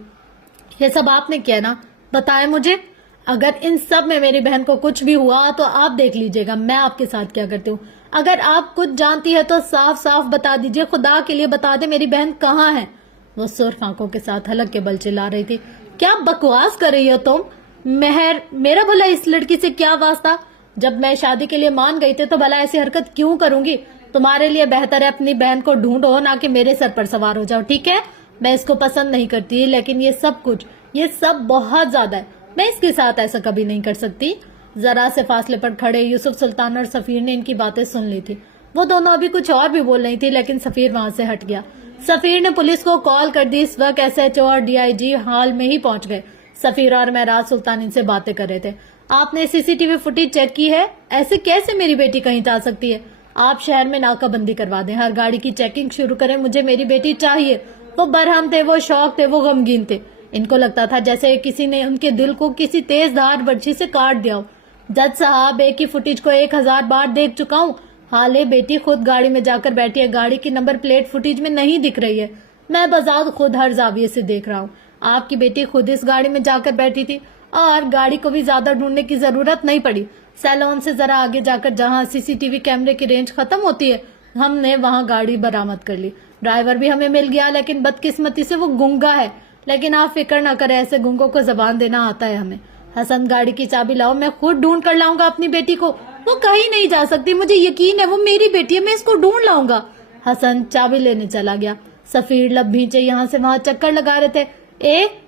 یہ سب آپ نے کیا نا، بتائیں مجھے۔ اگر ان سب میں میری بہن کو کچھ بھی ہوا تو آپ دیکھ لیجئے گا میں آپ کے ساتھ کیا کرتی ہوں. اگر آپ کچھ جانتی ہے تو صاف صاف بتا دیجئے, خدا کے لیے بتا دے میری بہن کہاں ہے. وہ سرخ آنکھوں کے ساتھ حلق کے بل چلا رہی تھی. کیا بکواس کر رہی ہو تم مہر, میرا بھلا اس لڑکی سے کیا واسطہ؟ جب میں شادی کے لیے مان گئی تھی تو بھلا ایسی حرکت کیوں کروں گی؟ تمہارے لیے بہتر ہے اپنی بہن کو ڈھونڈو, نہ کہ میرے سر پر سوار ہو جاؤ, ٹھیک ہے؟ میں اس کو پسند نہیں کرتی, لیکن یہ سب بہت زیادہ ہے. میں اس کے ساتھ ایسا کبھی نہیں کر سکتی. ذرا سے فاصلے پر کھڑے یوسف سلطان اور سفیر نے ان کی باتیں سن لی تھی. وہ دونوں ابھی کچھ اور بھی بول رہی تھی, لیکن سفیر وہاں سے ہٹ گیا. سفیر نے پولیس کو کال کر دی. اس وقت SHO اور DIG ہال میں ہی پہنچ گئے. سفیر اور مہراج سلطان ان سے باتیں کر رہے تھے. آپ نے CCTV فوٹیج چیک کی ہے؟ ایسے کیسے میری بیٹی کہیں جا سکتی ہے؟ آپ شہر میں ناکہ بندی کروا دیں, ہر گاڑی کی چیکنگ شروع کریں, مجھے میری بیٹی چاہیے. وہ برہم تھے, وہ شوق تھے, وہ غمگین تھے. ان کو لگتا تھا جیسے کسی نے ان کے دل کو کسی تیز دھار برچھی سے کاٹ دیا ہو. جج صاحب, ایک ہی فوٹیج کو 1000 بار دیکھ چکا ہوں. حالے بیٹی خود گاڑی میں جا کر بیٹھی ہے, گاڑی کی نمبر پلیٹ فوٹیج میں نہیں دکھ رہی ہے. میں بذات خود ہر زاویے سے دیکھ رہا ہوں. آپ کی بیٹی خود اس گاڑی میں جا کر بیٹھی تھی, اور گاڑی کو بھی زیادہ ڈھونڈنے کی ضرورت نہیں پڑی. سیلون سے ذرا آگے جا کر جہاں CCTV کیمرے کی رینج ختم ہوتی ہے, ہم نے وہاں گاڑی برآمد کر لی. ڈرائیور بھی ہمیں مل گیا, لیکن بدقسمتی سے وہ گنگا ہے. لیکن آپ فکر نہ کریں, ایسے گنگوں کو زبان دینا آتا ہے ہمیں. حسن, گاڑی کی چابی لاؤ, میں خود ڈھونڈ کر لاؤں گا اپنی بیٹی کو. وہ کہیں نہیں جا سکتی, مجھے یقین ہے, وہ میری بیٹی ہے, میں اس کو ڈھونڈ لاؤں گا. حسن چابی لینے چلا گیا. سفیر لب بھینچے یہاں سے وہاں چکر لگا رہے تھے.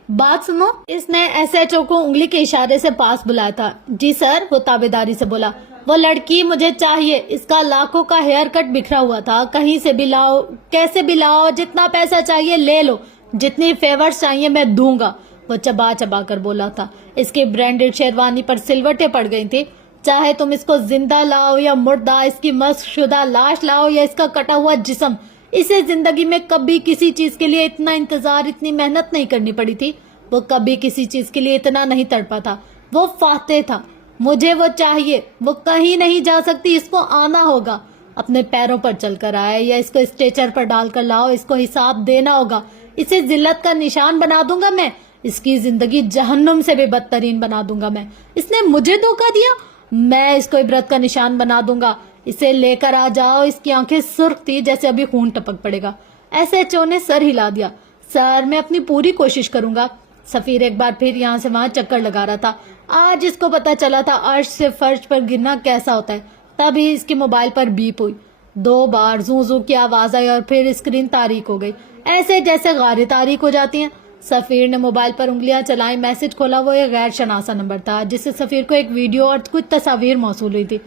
بات سنو. اس نے SHO کو انگلی کے اشارے سے پاس بلایا تھا. جی سر, وہ تابیداری سے بولا. وہ لڑکی مجھے چاہیے. اس کا لاکھوں کا ہیئر کٹ بکھرا ہوا تھا, کہیں سے بھی لاؤ, کیسے بھی لاؤ, جتنا پیسہ چاہیے لے لو, جتنی فیورز چاہیے میں دوں گا. وہ چبا چبا کر بولا تھا. اس کی برانڈڈ شیروانی پر سلوٹیں پڑ گئی تھی. چاہے تم اس کو زندہ لاؤ یا مردہ, اس کی مسخ شدہ لاش لاؤ یا اس کا کٹا ہوا جسم, اسے زندگی میں کبھی کسی چیز کے لیے اتنا انتظار, اتنی محنت نہیں کرنی پڑی تھی. وہ کبھی کسی چیز کے لیے اتنا نہیں تڑپا تھا. وہ فاتح تھا. مجھے وہ چاہیے. وہ کہیں نہیں جا سکتی, اس کو آنا ہوگا. اپنے پیروں پر چل کر آئے یا اس کو اسٹریچر پر ڈال کر لاؤ, اس کو حساب دینا ہوگا. اسے ذلت کا نشان بنا دوں گا میں. اس کی زندگی جہنم سے بھی بدترین بنا دوں گا میں. اس نے مجھے دھوکہ دیا, میں اس کو عبرت کا نشان بنا دوں گا. اسے لے کر آ جاؤ. اس کی آنکھیں سرخ تھی جیسے ابھی خون ٹپک پڑے گا. SHO نے سر ہلا دیا. سر, میں اپنی پوری کوشش کروں گا. سفیر ایک بار پھر یہاں سے وہاں چکر لگا رہا تھا. آج اس کو پتا چلا تھا عرش سے فرش پر گرنا کیسا ہوتا ہے. تبھی اس کے موبائل پر بیپ ہوئی. 2 بار زوں زوں کی آواز آئی اور پھر اسکرین تاریک ہو گئی, ایسے جیسے غاریں تاریک ہو جاتی ہیں. سفیر نے موبائل پر انگلیاں چلائیں, میسج کھولا. وہ ایک غیر شناسا نمبر تھا جس سے سفیر کو ایک ویڈیو اور کچھ تصاویر موصول ہوئی تھی.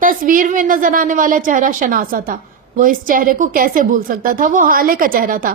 تصویر میں نظر آنے والا چہرہ شناسا تھا. وہ اس چہرے کو کیسے بھول سکتا تھا؟ وہ حالے کا چہرہ تھا.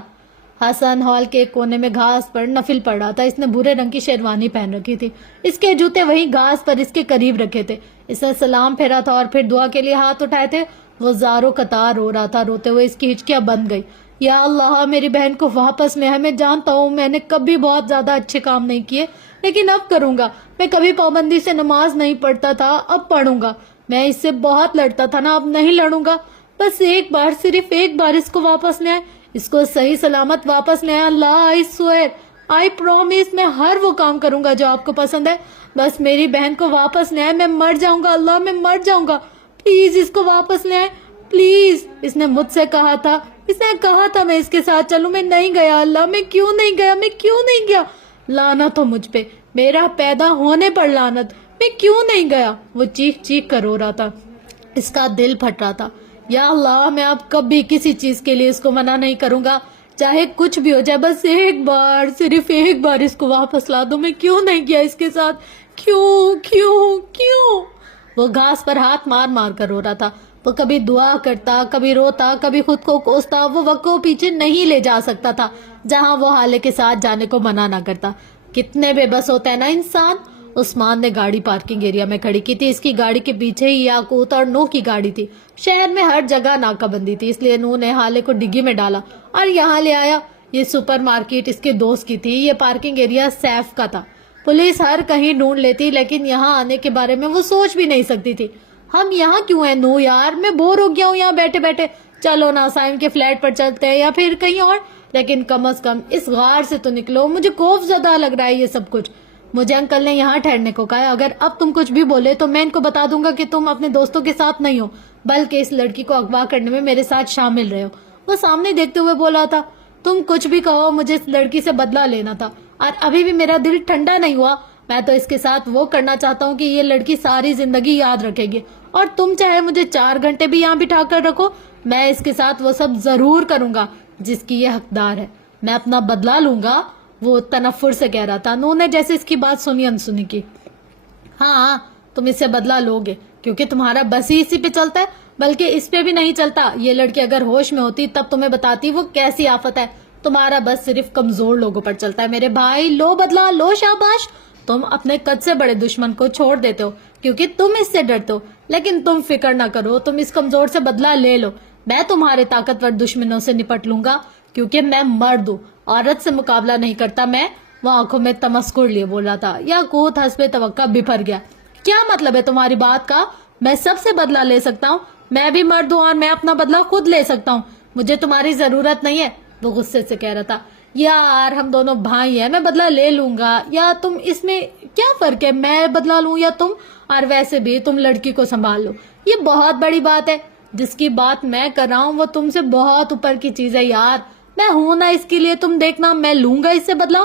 حسن ہال کے کونے میں گھاس پر نفل پڑ رہا تھا. اس نے بھورے رنگ کی شیروانی پہن رکھی تھی. اس کے جوتے وہی گھاس پر اس کے قریب رکھے تھے. اس نے سلام پھیرا تھا اور پھر دعا کے لیے ہاتھ اٹھائے تھے. وہ زاروں قطار رو رہا تھا. روتے ہوئے اس کی ہچکیاں بند گئی. یا اللہ, میری بہن کو واپس لے. میں جانتا ہوں میں نے کبھی بہت زیادہ اچھے کام نہیں کیے, لیکن اب کروں گا. میں کبھی پابندی سے نماز نہیں پڑھتا تھا, اب پڑھوں گا. میں اس سے بہت لڑتا تھا نا, اب نہیں لڑوں گا. بس ایک بار, صرف ایک بار اس کو واپس لے آئے, اس کو صحیح سلامت واپس لے آئے. اللہ, آئی سوئر, آئی پرومس, میں ہر وہ کام کروں گا جو آپ کو پسند ہے. بس میری بہن کو واپس لے آئے. میں مر جاؤں گا اللہ, میں مر جاؤں گا. پلیز اس کو واپس لے آئے, پلیز. اس نے مجھ سے کہا تھا, اس نے کہا تھا میں اس کے ساتھ چلوں. میں نہیں گیا اللہ, میں کیوں نہیں گیا, میں کیوں نہیں گیا. لعنت ہو مجھ پہ, میرا پیدا ہونے پر لعنت, میں کیوں نہیں گیا. وہ چیخ چیخ کر رو رہا تھا. اس کا دل پھٹ رہا تھا. یا اللہ, میں اب کبھی کسی چیز کے لیے اس کو منع نہیں کروں گا, چاہے کچھ بھی ہو جائے. بس ایک بار, صرف ایک بار اس کو واپس لا دو. میں کیوں نہیں گیا اس کے ساتھ, کیوں کیوں کیوں. وہ گھاس پر ہاتھ مار مار کر رو رہا تھا. وہ کبھی دعا کرتا, کبھی روتا, کبھی خود کو کوستا. وہ وقت کو پیچھے نہیں لے جا سکتا تھا جہاں وہ حالے کے ساتھ جانے کو منع نہ کرتا. کتنے بے بس ہوتا ہے نا انسان. عثمان نے گاڑی پارکنگ ایریا میں کھڑی کی تھی. اس کی گاڑی کے پیچھے ہی یاقوت اور نوح کی گاڑی تھی. شہر میں ہر جگہ ناکہ بندی تھی, اس لیے نوح نے حالے کو ڈگی میں ڈالا اور یہاں لے آیا. یہ سپر مارکیٹ اس کے دوست کی تھی. یہ پارکنگ ایریا سیف کا تھا. پولیس ہر کہیں ڈھونڈ لیتی, لیکن یہاں آنے کے بارے میں وہ سوچ بھی نہیں سکتی تھی. ہم یہاں کیوں ہیں نوح یار, میں بور ہو گیا ہوں یہاں بیٹھے بیٹھے. چلو نا سائم کے فلیٹ پر چلتے ہیں یا پھر کہیں اور, لیکن کم از کم اس غار سے تو نکلو. مجھے خوف زدہ لگ رہا ہے یہ سب کچھ. مجھے انکل نے یہاں ٹھہرنے کو کہا ہے، اگر اب تم کچھ بھی بولے تو میں ان کو بتا دوں گا کہ تم اپنے دوستوں کے ساتھ نہیں ہو بلکہ اس لڑکی کو اغوا کرنے میں میرے ساتھ شامل رہے ہو۔ وہ سامنے دیکھتے ہوئے بولا تھا، تم کچھ بھی کہو، مجھے اس لڑکی سے بدلہ لینا تھا اور ابھی بھی میرا دل ٹھنڈا نہیں ہوا۔ میں تو اس کے ساتھ وہ کرنا چاہتا ہوں کہ یہ لڑکی ساری زندگی یاد رکھے گی، اور تم چاہے مجھے 4 گھنٹے بھی یہاں بٹھا کر رکھو، میں اس کے ساتھ وہ سب ضرور کروں گا جس کی یہ حقدار ہے۔ میں اپنا بدلہ لوں گا، وہ تنفر سے کہہ رہا تھا۔ نو نے جیسے اس کی بات سنی انسنی کی، ہاں تم اس سے بدلہ لو گے کیونکہ تمہارا بس ہی اسی پہ چلتا ہے، بلکہ اس پہ بھی نہیں چلتا۔ یہ لڑکی اگر ہوش میں ہوتی تب تمہیں بتاتی وہ کیسی آفت ہے۔ تمہارا بس صرف کمزور لوگوں پر چلتا ہے۔ میرے بھائی لو بدلہ، لو شاباش۔ تم اپنے قد سے بڑے دشمن کو چھوڑ دیتے ہو کیونکہ تم اس سے ڈرتے ہو، لیکن تم فکر نہ کرو، تم اس کمزور سے بدلہ لے لو۔ میں تمہارے طاقتور دشمنوں سے نپٹ لوں گا کیونکہ میں مرد ہوں، عورت سے مقابلہ نہیں کرتا میں۔ وہ آنکھوں میں تمسکر لیے بولا تھا۔ یاقوت حسب توقع بفر گیا۔ کیا مطلب ہے تمہاری بات کا؟ میں سب سے بدلہ لے سکتا ہوں، میں بھی مرد ہوں اور میں اپنا بدلہ خود لے سکتا ہوں، مجھے تمہاری ضرورت نہیں ہے۔ وہ غصے سے کہہ رہا تھا، یار ہم دونوں بھائی ہیں، میں بدلہ لے لوں گا، یا تم، اس میں کیا فرق ہے، میں بدلہ لوں یا تم؟ اور ویسے بھی تم لڑکی کو سنبھال لو، یہ بہت بڑی بات ہے۔ جس کی بات میں کر رہا ہوں وہ تم سے بہت اوپر کی چیز ہے یار، میں ہوں نا اس کے لیے، تم دیکھنا میں لوں گا اس سے بدلہ،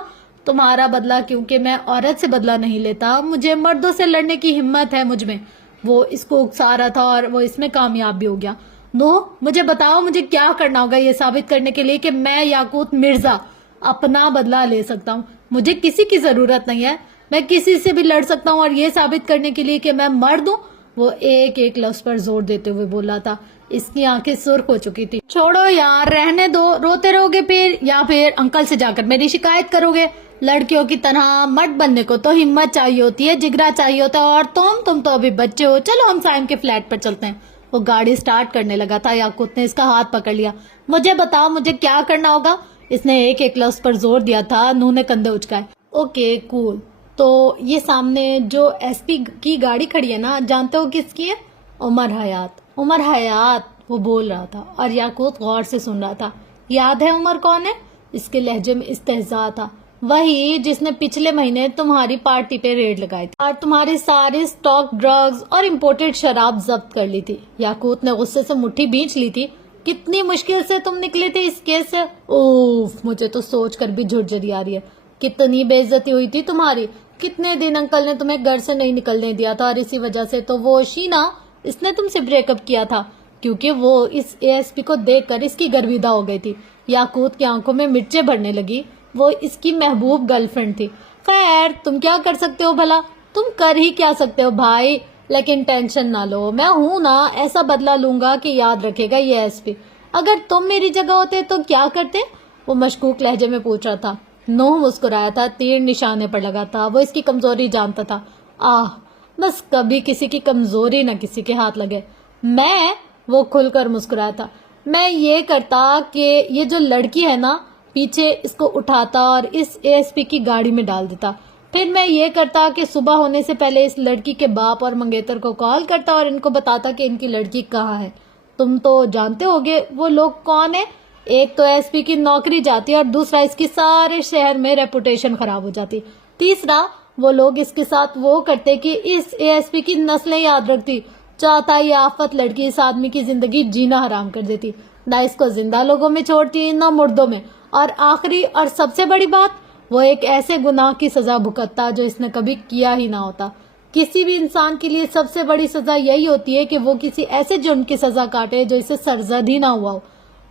تمہارا بدلہ، کیونکہ میں عورت سے بدلہ نہیں لیتا، مجھے مردوں سے لڑنے کی ہمت ہے مجھ میں۔ وہ اس کو اکسا رہا تھا اور وہ اس میں کامیاب بھی ہو گیا۔ نو مجھے بتاؤ مجھے کیا کرنا ہوگا یہ ثابت کرنے کے لیے کہ میں یاقوت مرزا اپنا بدلہ لے سکتا ہوں۔ مجھے کسی کی ضرورت نہیں ہے، میں کسی سے بھی لڑ سکتا ہوں، اور یہ ثابت کرنے کے لیے کہ میں مرد ہوں۔ وہ ایک ایک لفظ پر زور دیتے ہوئے بولا تھا۔ اس کی آنکھیں سرخ ہو چکی تھی۔ چھوڑو یار، رہنے دو، روتے رہو گے پھر، یا پھر انکل سے جا کر میری شکایت کرو گے؟ لڑکیوں کی طرح مرد بننے کو تو ہمت چاہیے ہوتی ہے، جگرا چاہیے ہوتا ہے، اور تم تو ابھی بچے ہو، چلو ہم سائم کے فلیٹ پر چلتے ہیں۔ وہ گاڑی سٹارٹ کرنے لگا تھا، یاقوت نے اس کا ہاتھ پکڑ لیا۔ مجھے بتاؤ مجھے کیا کرنا ہوگا؟ اس نے ایک ایک لفظ پر زور دیا تھا۔ نو نے کندھے اچکائے۔ اوکے کول، تو یہ سامنے جو ایس پی کی گاڑی کھڑی ہے نا، جانتے ہو کس کی ہے؟ عمر حیات۔ عمر حیات، وہ بول رہا تھا اور یاقوت غور سے سن رہا تھا۔ یاد ہے عمر کون ہے؟ اس کے لہجے میں استہزاء تھا۔ وہی جس نے پچھلے مہینے تمہاری پارٹی پہ ریڈ لگائی تھی اور تمہاری ساری سٹاک ڈرگز اور امپورٹڈ شراب ضبط کر لی تھی۔ یاقوت نے غصے سے مٹھی بھینچ لی تھی۔ کتنی مشکل سے تم نکلے تھے اس کیس سے، اوف، مجھے تو سوچ کر بھی جھرجھری آ رہی ہے۔ کتنی بے عزتی ہوئی تھی تمہاری، کتنے دن انکل نے تمہیں گھر سے نہیں نکلنے دیا تھا، اور اسی وجہ سے تو وہ شینا، اس نے تم سے بریک اپ کیا تھا کیونکہ وہ اس اے ایس پی کو دیکھ کر اس کی گرویدہ ہو گئی تھی۔ یاقوت کی آنکھوں میں مرچیں بھرنے لگی، وہ اس کی محبوب گرل فرینڈ تھی۔ خیر تم کیا کر سکتے ہو بھلا، تم کر ہی کیا سکتے ہو بھائی، لیکن ٹینشن نہ لو، میں ہوں نا، ایسا بدلہ لوں گا کہ یاد رکھے گا یہ ایس پی۔ اگر تم میری جگہ ہوتے تو کیا کرتے؟ وہ مشکوک لہجے میں پوچھ رہا تھا۔ نوح مسکرایا تھا، تیر نشانے پر لگا تھا، وہ اس کی کمزوری جانتا تھا۔ بس کبھی کسی کی کمزوری نہ کسی کے ہاتھ لگے۔ وہ کھل کر مسکرایا تھا، میں یہ کرتا کہ یہ جو لڑکی ہے نا پیچھے، اس کو اٹھاتا اور اس اے ایس پی کی گاڑی میں ڈال دیتا۔ پھر میں یہ کرتا کہ صبح ہونے سے پہلے اس لڑکی کے باپ اور منگیتر کو کال کرتا اور ان کو بتاتا کہ ان کی لڑکی کہاں ہے۔ تم تو جانتے ہوگے وہ لوگ کون ہیں، ایک تو ایس پی کی نوکری جاتی اور دوسرا اس کی سارے شہر میں ریپوٹیشن خراب ہو جاتی، تیسرا وہ لوگ اس کے ساتھ وہ کرتے کہ اس اے ایس پی کی نسلیں یاد رکھتی۔ چوتھا یہ آفت لڑکی اس آدمی کی زندگی جینا حرام کر دیتی، نہ اس کو زندہ لوگوں میں چھوڑتی نہ مردوں میں، اور آخری اور سب سے بڑی بات، وہ ایک ایسے گناہ کی سزا بھگتتا جو اس نے کبھی کیا ہی نہ ہوتا۔ کسی بھی انسان کے لیے سب سے بڑی سزا یہی ہوتی ہے کہ وہ کسی ایسے جرم کی سزا کاٹے جو اسے سرزد ہی نہ ہوا ہو۔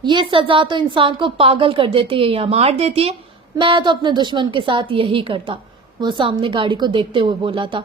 یہ سزا تو انسان کو پاگل کر دیتی ہے یا مار دیتی ہے۔ میں تو اپنے دشمن کے ساتھ یہی کرتا۔ وہ سامنے گاڑی کو دیکھتے ہوئے بولا تھا،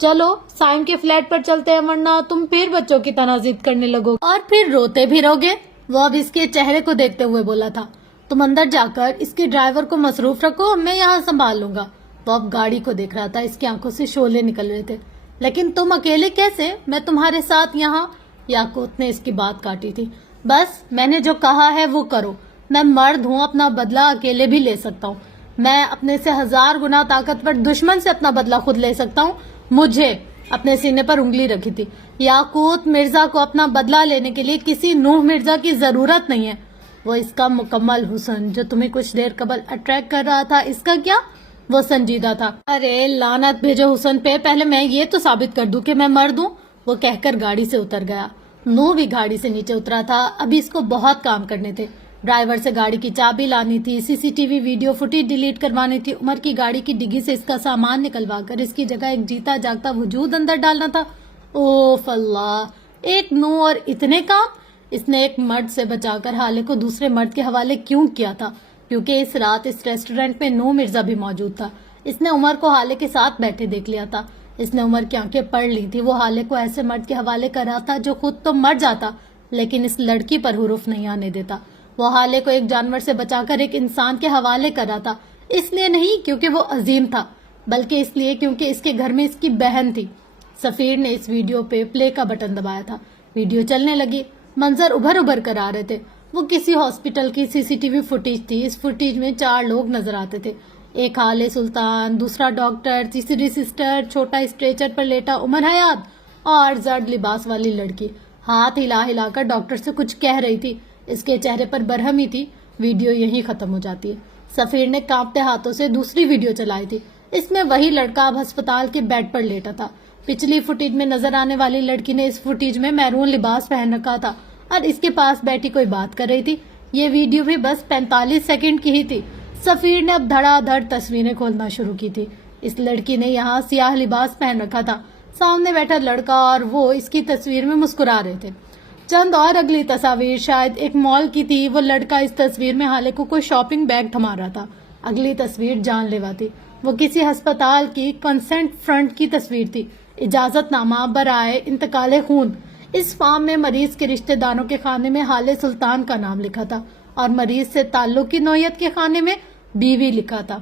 چلو سائم کے فلیٹ پر چلتے ہیں، ورنہ تم پھر بچوں کی طرح ضد کرنے لگو اور پھر روتے بھی رہو گے۔ وہ اب اس کے چہرے کو دیکھتے ہوئے بولا تھا، تم اندر جا کر اس کے ڈرائیور کو مصروف رکھو، میں یہاں سنبھال لوں گا۔ وہ اب گاڑی کو دیکھ رہا تھا، اس کی آنکھوں سے شعلے نکل رہے تھے۔ لیکن تم اکیلے کیسے، میں تمہارے ساتھ یہاں؟ یاقوت نے اس کی بات کاٹی تھی۔ بس میں نے جو کہا ہے وہ کرو، میں مرد ہوں، اپنا بدلہ اکیلے بھی لے سکتا ہوں، میں اپنے سے 1000 گنا طاقتور دشمن سے اپنا بدلہ خود لے سکتا ہوں۔ مجھے اپنے سینے پر انگلی رکھی تھی، یاقوت مرزا کو اپنا بدلہ لینے کے لیے کسی نوح مرزا کی ضرورت نہیں ہے۔ وہ اس کا مکمل حسن جو تمہیں کچھ دیر قبل اٹریکٹ کر رہا تھا، اس کا کیا؟ وہ سنجیدہ تھا۔ ارے لعنت بھیجو حسن پہ، پہلے میں یہ تو ثابت کر دوں کہ میں مرد ہوں، وہ کہہ کر گاڑی سے اتر گیا۔ نو بھی گاڑی سے نیچے اترا تھا، ابھی اس کو بہت کام کرنے تھے۔ ڈرائیور سے گاڑی کی چابی لانی تھی، C C T V video footage delete کروانی تھی، عمر کی گاڑی کی ڈگی سے اس کا سامان نکلوا کر اس کی جگہ ایک جیتا جاگتا وجود اندر ڈالنا تھا۔ اوف اللہ، ایک نو اور اتنے کام! اس نے ایک مرد سے بچا کر حالے کو دوسرے مرد کے حوالے کیوں کیا تھا؟ کیونکہ اس رات اس ریسٹورنٹ میں نو مرزا بھی موجود تھا۔ اس نے عمر کو حالے کے ساتھ بیٹھے دیکھ لیا تھا۔ اس نے عمر کی آنکھیں پڑھ لی تھی۔ وہ حالے کو ایسے مرد کے حوالے کر رہا تھا جو خود تو مر جاتا لیکن اس لڑکی پر حروف نہیں آنے دیتا۔ وہ حالے کو ایک جانور سے بچا کر ایک انسان کے حوالے کر رہا تھا، اس لیے نہیں کیونکہ وہ عظیم تھا، بلکہ اس لیے کیونکہ اس کے گھر میں اس کی بہن تھی۔ سفیر نے اس ویڈیو پہ پلے کا بٹن دبایا تھا۔ ویڈیو چلنے لگی، منظر ابھر ابھر کر آ رہے تھے۔ وہ کسی ہاسپٹل کی سی سی ٹی وی فوٹیج تھی۔ اس فوٹیج میں 4 لوگ نظر آتے تھے، ایک حالے سلطان، دوسرا ڈاکٹر، تیسری سسٹر، چھوٹا اسٹریچر پر لیٹا عمر حیات اور زرد لباس والی لڑکی ہاتھ ہلا ہلا کر ڈاکٹر سے کچھ کہہ رہی تھی۔ اس کے چہرے پر برہمی تھی۔ ویڈیو یہیں ختم ہو جاتی ہے۔ سفیر نے کانپتے ہاتھوں سے دوسری ویڈیو چلائی تھی۔ اس میں وہی لڑکا اب ہسپتال کے بیڈ پر لیٹا تھا۔ پچھلی فوٹیج میں نظر آنے والی لڑکی نے اس فوٹیج میں میرون لباس پہن رکھا تھا اور اس کے پاس بیٹھی کوئی بات کر رہی تھی۔ یہ ویڈیو بھی بس 45 سیکنڈ کی ہی تھی۔ سفیر نے اب دھڑا دھڑ تصویریں کھولنا شروع کی تھی۔ اس لڑکی نے یہاں سیاہ لباس پہن رکھا تھا، سامنے بیٹھا لڑکا اور وہ اس کی تصویر میں مسکرا رہے تھے۔ چند اور اگلی تصاویر شاید ایک مال کی تھی۔ وہ لڑکا اس تصویر میں حالے کو کوئی شاپنگ بیگ تھما رہا تھا۔ اگلی تصویر جان لیوا تھی۔ وہ کسی ہسپتال کی کنسنٹ فرنٹ کی تصویر تھی۔ اجازت نامہ برائے انتقال خون۔ اس فارم میں مریض کے رشتہ داروں کے خانے میں حالے سلطان کا نام لکھا تھا اور مریض سے تعلق کی نوعیت کے خانے میں بیوی لکھا تھا۔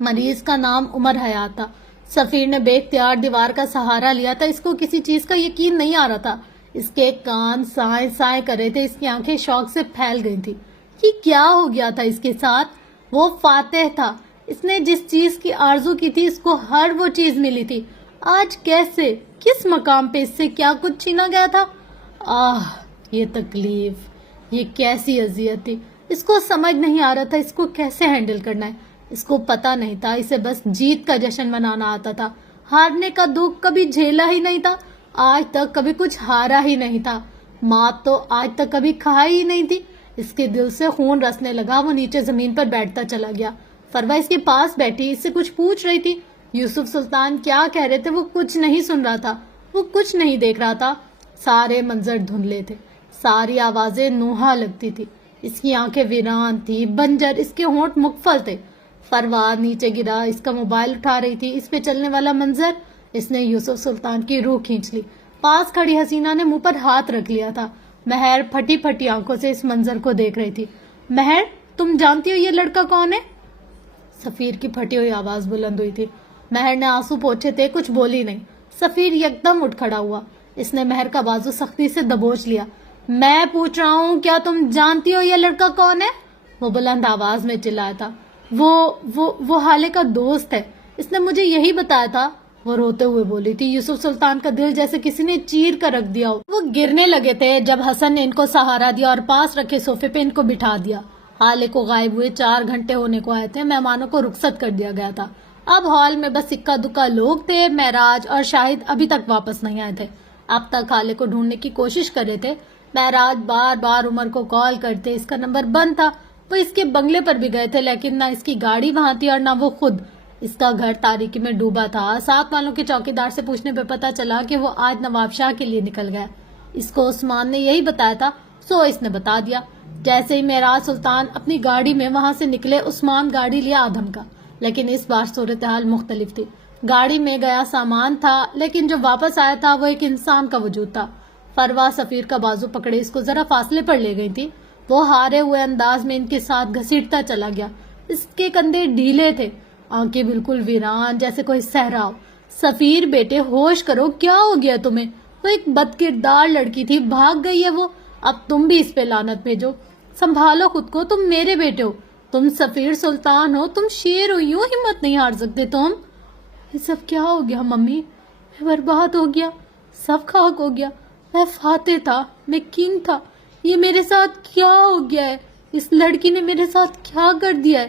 مریض کا نام عمر حیات تھا۔ سفیر نے بے اختیار دیوار کا سہارا لیا تھا۔ اس کو کسی چیز کا یقین نہیں آ رہا تھا۔ اس کے کان سائیں سائیں کر رہے تھے، اس کی آنکھیں شوق سے پھیل گئی تھی۔ یہ کیا ہو گیا تھا اس کے ساتھ؟ وہ فاتح تھا۔ اس نے جس چیز کی آرزو کی تھی اس کو ہر وہ چیز ملی تھی۔ آج کیسے، کس مقام پہ اس سے کیا کچھ چھینا گیا تھا؟ یہ تکلیف، یہ کیسی اذیت تھی۔ اس کو سمجھ نہیں آ رہا تھا اس کو کیسے ہینڈل کرنا ہے۔ اس کو پتا نہیں تھا، اسے بس جیت کا جشن منانا آتا تھا، ہارنے کا دکھ کبھی جھیلا ہی نہیں تھا۔ آج تک کبھی کچھ ہارا ہی نہیں تھا، مات تو آج تک کبھی کھائی ہی نہیں تھی۔ اس کے دل سے خون رسنے لگا۔ وہ نیچے زمین پر بیٹھتا چلا گیا۔ فروا اس کے پاس بیٹھی اس سے کچھ پوچھ رہی تھی۔ یوسف سلطان کیا کہہ رہے تھے وہ کچھ نہیں سن رہا تھا، وہ کچھ نہیں دیکھ رہا تھا۔ سارے منظر دھندلے تھے، ساری آوازیں نوحہ لگتی تھی۔ اس کی آنکھیں ویران تھی، بنجر، اس کے ہونٹ مقفل تھے۔ فروا نیچے گرا، اس کا موبائل اٹھا رہی تھی۔ اس پہ چلنے والا منظر، اس نے یوسف سلطان کی روح کھینچ لی۔ پاس کھڑی حسینہ نے منہ پر ہاتھ رکھ لیا تھا۔ مہر پھٹی پھٹی آنکھوں سے اس منظر کو دیکھ رہی تھی۔ مہر، تم جانتی ہو یہ لڑکا کون ہے؟ سفیر کی پھٹی ہوئی آواز بلند ہوئی تھی۔ مہر نے آنسو پوچھے تھے، کچھ بولی نہیں۔ سفیر یکدم اٹھ کھڑا ہوا۔ اس نے مہر کا بازو سختی سے دبوچ لیا۔ میں پوچھ رہا ہوں، کیا تم جانتی ہو یہ لڑکا کون ہے؟ وہ بلند آواز میں چلایا تھا۔ وہ حالے کا دوست ہے، اس نے مجھے یہی بتایا تھا، وہ روتے ہوئے بولی تھی۔ یوسف سلطان کا دل جیسے کسی نے چیر کر رکھ دیا ہو۔ وہ گرنے لگے تھے جب حسن نے ان کو سہارا دیا اور پاس رکھے صوفے پہ ان کو بٹھا دیا۔ حالے کو غائب ہوئے 4 گھنٹے ہونے کو آئے تھے۔ مہمانوں کو رخصت کر دیا گیا تھا۔ اب ہال میں بس اکا دکا لوگ تھے۔ معراج اور شاہد ابھی تک واپس نہیں آئے تھے۔ اب تک حالے کو ڈھونڈنے کی کوشش کر رہے تھے۔ معراج بار بار عمر کو کال کرتے، اس کا نمبر بند تھا۔ وہ اس کے بنگلے پر بھی گئے تھے لیکن نہ اس کی گاڑی وہاں تھی اور نہ وہ خود۔ اس کا گھر تاریکی میں ڈوبا تھا۔ ساتھ والوں کے چوکیدار سے پوچھنے پہ پتا چلا کہ وہ آج نواب شاہ کے لیے نکل گیا۔ اس کو عثمان نے یہی بتایا تھا، سو اس نے بتا دیا۔ جیسے ہی معراج سلطان اپنی گاڑی میں وہاں سے نکلے، عثمان گاڑی لیا آدم کا، لیکن اس بار صورتحال مختلف تھی۔ گاڑی میں گیا سامان تھا لیکن جو واپس آیا تھا وہ ایک انسان کا وجود تھا۔ فروا سفیر کا بازو پکڑے اس کو ذرا فاصلے پر لے گئی تھی۔ وہ ہارے ہوئے انداز میں ان کے ساتھ گھسیٹتا چلا گیا۔ اس کے کندھے ڈھیلے تھے، آنکھیں بالکل ویران جیسے کوئی صحرا ہو۔ سفیر بیٹے ہوش کرو، کیا ہو گیا تمہیں؟ وہ ایک بد کردار لڑکی تھی، بھاگ گئی ہے وہ۔ اب تم بھی اس پہ لعنت بھیجو۔ سنبھالو خود کو، تم میرے بیٹے ہو، تم سفیر سلطان ہو، تم شیر ہو، یوں ہمت نہیں ہار سکتے تم۔ یہ سب کیا ہو گیا ممی؟ میں برباد ہو گیا، سب خاک ہو گیا۔ میں فاتح تھا، میں کنگ تھا، یہ میرے ساتھ کیا ہو گیا ہے؟ اس لڑکی نے میرے ساتھ کیا کر دیا ہے؟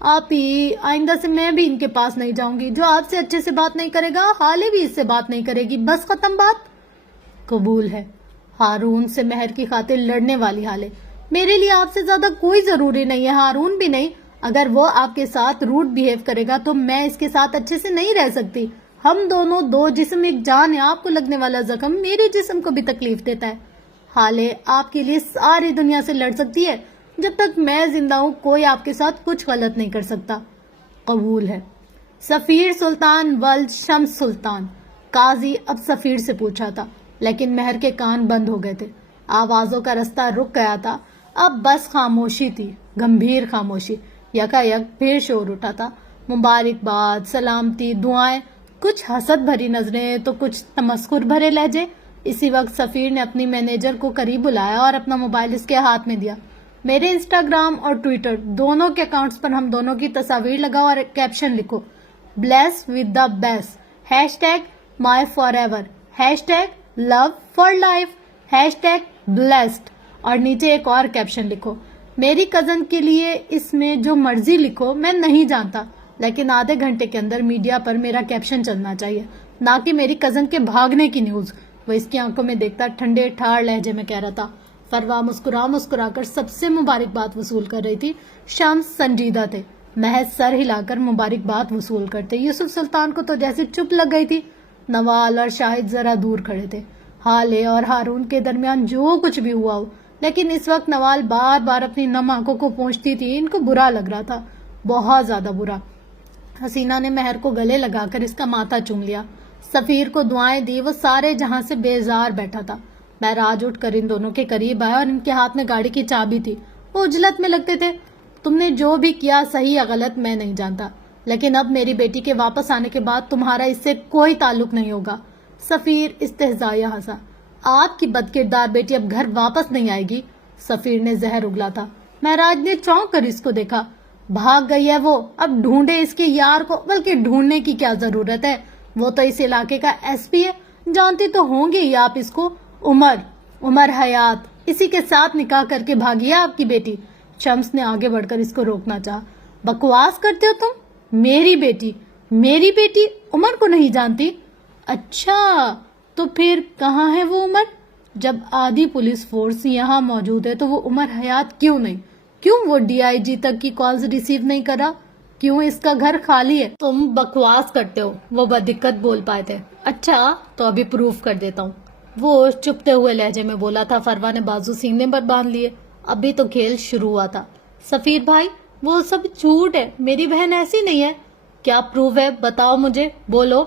آپ ہی آئندہ سے میں بھی ان کے پاس نہیں جاؤں گی. جو آپ سے اچھے سے بات نہیں کرے گا حالے بھی اس سے بات نہیں کرے گی. بس ختم بات. قبول ہے. ہارون سے مہر کی خاطر لڑنے والی حالے. میرے لیے آپ سے زیادہ کوئی ضروری نہیں ہے، ہارون بھی نہیں. اگر وہ آپ کے ساتھ روڈ بیہیو کرے گا تو میں اس کے ساتھ اچھے سے نہیں رہ سکتی. ہم دونوں دو جسم ایک جان ہے. آپ کو لگنے والا زخم میرے جسم کو بھی تکلیف دیتا ہے. حالے آپ کے لیے ساری دنیا سے لڑ سکتی ہے. جب تک میں زندہ ہوں کوئی آپ کے ساتھ کچھ غلط نہیں کر سکتا. قبول ہے. سفیر سلطان ولد شمس سلطان. قاضی اب سفیر سے پوچھا تھا لیکن مہر کے کان بند ہو گئے تھے. آوازوں کا رستہ رک گیا تھا. اب بس خاموشی تھی، گمبھیر خاموشی. یکا یک پھر شور اٹھا تھا. مبارکباد، سلامتی، دعائیں، کچھ حسد بھری نظریں تو کچھ تمسخر بھرے لہجے. اسی وقت سفیر نے اپنی مینیجر کو قریب بلایا اور اپنا موبائل اس کے ہاتھ میں دیا. میرے انسٹاگرام اور ٹویٹر دونوں کے اکاؤنٹس پر ہم دونوں کی تصاویر لگاؤ اور کیپشن لکھو. Bless with the best, hash tag my for ever, hash tag love for life, hash tag blessed, اور نیچے ایک اور کیپشن لکھو. میری کزن کے لیے اس میں جو مرضی لکھو، میں نہیں جانتا، لیکن آدھے گھنٹے کے اندر میڈیا پر میرا کیپشن چلنا چاہیے، نہ کہ میری کزن کے بھاگنے کی نیوز. وہ اس کی آنکھوں میں دیکھتا ٹھنڈے ٹھاڑ لہجے میں کہہ رہا تھا. فروا مسکرا کر سب سے مبارکباد وصول کر رہی تھی. شمس سنجیدہ تھے، محض سر ہلا کر مبارکباد وصول کرتے. یوسف سلطان کو تو جیسے چپ لگ گئی تھی. نوال اور شاہد ذرا دور کھڑے تھے. حالے اور ہارون کے درمیان جو کچھ بھی ہوا ہو، لیکن اس وقت نوال بار بار اپنی نم آنکھوں کو پوچھتی تھی. ان کو برا لگ رہا تھا، بہت زیادہ برا. حسینہ نے مہر کو گلے لگا کر اس کا ماتھا چوم لیا. سفیر کو دعائیں دی. وہ سارے جہاں سے بیزار بیٹھا تھا. مہراج اٹھ کر ان دونوں کے قریب آیا اور ان کے ہاتھ میں گاڑی کی چابی تھی. وہ اجلت میں لگتے تھے. تم نے جو بھی کیا صحیح یا غلط میں نہیں جانتا، لیکن اب میری بیٹی کے واپس آنے کے بعد تمہارا اس سے کوئی تعلق نہیں ہوگا. سفیر استہزائیہ ہنسا. آپ کی بد کردار بیٹی اب گھر واپس نہیں آئے گی. سفیر نے زہر اگلا تھا. مہراج نے چونک کر اس کو دیکھا. بھاگ گئی ہے وہ، اب ڈھونڈے اس کے یار کو. بلکہ ڈھونڈنے کی کیا ضرورت ہے، وہ تو اس علاقے کا ایس پی ہے، جانتے تو ہوں گے ہی آپ اس کو. عمر حیات، اسی کے ساتھ نکاح کر کے بھاگی ہے آپ کی بیٹی. شمس نے آگے بڑھ کر اس کو روکنا چاہا. بکواس کرتے ہو تم. میری بیٹی عمر کو نہیں جانتی؟ اچھا تو پھر کہاں ہے وہ عمر؟ جب آدھی پولیس فورس یہاں موجود ہے تو وہ عمر حیات کیوں نہیں؟ کیوں وہ ڈی آئی جی تک کی کالز ریسیو نہیں کرا؟ کیوں اس کا گھر خالی ہے؟ تم بکواس کرتے ہو، وہ بددقت بول پائے تھے. اچھا تو ابھی پروف کر دیتا ہوں، وہ چپتے ہوئے لہجے میں بولا تھا. فروا نے بازو سینے پر باندھ لیے. ابھی تو کھیل شروع ہوا تھا. سفیر بھائی وہ سب جھوٹ ہے، میری بہن ایسی نہیں ہے. کیا پروف ہے بتاؤ مجھے، بولو.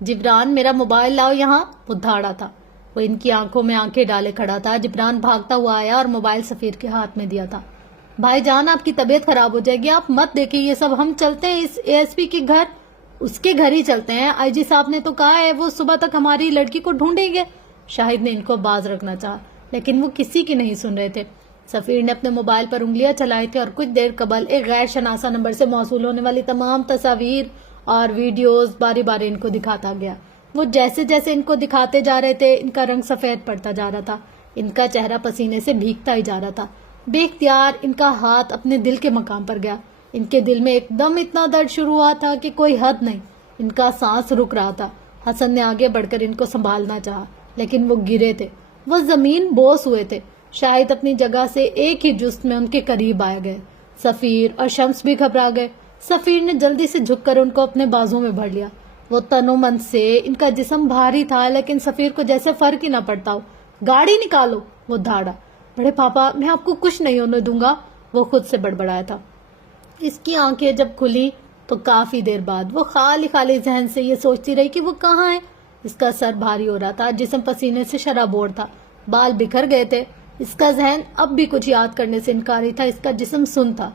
جبران میرا موبائل لاؤ یہاں. وہ دھاڑا تھا. وہ ان کی آنکھوں میں آنکھیں ڈالے کھڑا تھا. جبران بھاگتا ہوا آیا اور موبائل سفیر کے ہاتھ میں دیا تھا. بھائی جان آپ کی طبیعت خراب ہو جائے گی، آپ مت دیکھیں یہ سب. ہم چلتے ہیں اس اے ایس پی کے گھر، اس کے گھر ہی چلتے ہیں. آئی جی صاحب نے تو کہا ہے وہ صبح تک ہماری لڑکی کو ڈھونڈیں گے. شاہد نے ان کو باز رکھنا چاہا لیکن وہ کسی کی نہیں سن رہے تھے. سفیر نے اپنے موبائل پر انگلیاں چلائی تھی اور کچھ دیر قبل ایک غیر شناسا نمبر سے موصول ہونے والی تمام تصاویر اور ویڈیوز باری باری ان کو دکھاتا گیا. وہ جیسے جیسے ان کو دکھاتے جا رہے تھے ان کا رنگ سفید پڑتا جا رہا تھا. ان کا چہرہ پسینے سے بھیگتا ہی جا رہا تھا. بے اختیار ان کا ہاتھ اپنے دل کے مقام پر گیا. ان کے دل میں ایک دم اتنا درد شروع ہوا تھا کہ کوئی حد نہیں. ان کا سانس رک رہا تھا. حسن نے آگے بڑھ کر ان کو سنبھالنا چاہا لیکن وہ گرے تھے. وہ زمین بوس ہوئے تھے. شاید اپنی جگہ سے ایک ہی جست میں ان کے قریب آئے گئے. سفیر اور شمس بھی گھبرا گئے. سفیر نے جلدی سے جھک کر ان کو اپنے بازوں میں بھر لیا. وہ تن و من سے ان کا جسم بھاری تھا لیکن سفیر کو جیسے فرق ہی نہ پڑتا ہو. گاڑی نکالو. وہ دھاڑا. بڑے پاپا میں آپ کو کچھ نہیں ہونے دوں گا، وہ خود سے بڑبڑایا تھا. اس کی آنکھیں جب کھلی تو کافی دیر بعد وہ خالی ذہن سے یہ سوچتی رہی کہ وہ کہاں ہے. اس کا سر بھاری ہو رہا تھا، جسم پسینے سے شرابور تھا، بال بکھر گئے تھے. اس کا ذہن اب بھی کچھ یاد کرنے سے انکاری تھا. اس کا جسم سن تھا.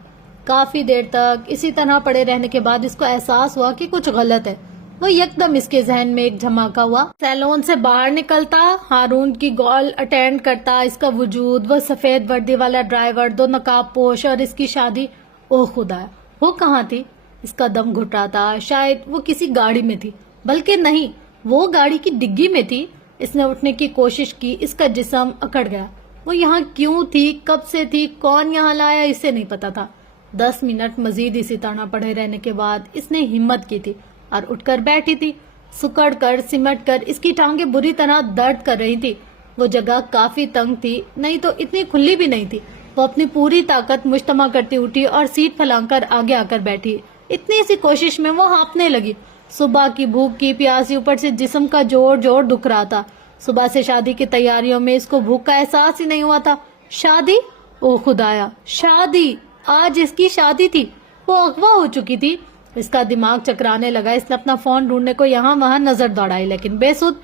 کافی دیر تک اسی طرح پڑے رہنے کے بعد اس کو احساس ہوا کہ کچھ غلط ہے. وہ یکدم اس کے ذہن میں ایک دھماکہ ہوا. سیلون سے باہر نکلتا، ہارون کی گال اٹینڈ کرتا، اس کا وجود، وہ سفید وردی والا ڈرائیور، 2 نقاب پوش اور اس کی شادی. اوہ خدا، وہ کہاں تھی؟ اس کا دم گھٹ رہا تھا. شاید وہ کسی گاڑی میں تھی، بلکہ نہیں، وہ گاڑی کی ڈگی میں تھی. اس نے اٹھنے کی کوشش کی. اس کا جسم اکڑ گیا. وہ یہاں کیوں تھی، کب سے تھی، کون یہاں لایا، اسے نہیں پتا تھا. 10 منٹ مزید اسی طرح پڑے رہنے کے بعد اس نے ہمت کی تھی اور اٹھ کر بیٹھی تھی. سکڑ کر سمٹ کر اس کی ٹانگیں بری طرح درد کر رہی تھی. وہ جگہ کافی تنگ تھی، نہیں تو اتنی کھلی بھی نہیں تھی. وہ اپنی پوری طاقت مجتمع کرتی اٹھی اور سیٹ پھیلا کر آگے آ کر بیٹھی. اتنی سی کوشش میں وہ ہانپنے لگی. صبح کی بھوک کی پیاسی اوپر سے جسم کا جوڑ دکھ رہا تھا. صبح سے شادی کی تیاریوں میں اس کو بھوک کا احساس ہی نہیں ہوا تھا. شادی؟ او خدایا، شادی! آج اس کی شادی تھی. وہ اغوا ہو چکی تھی. اس کا دماغ چکرانے لگا. اس نے اپنا فون ڈھونڈنے کو یہاں وہاں نظر دوڑائی لیکن بے سود.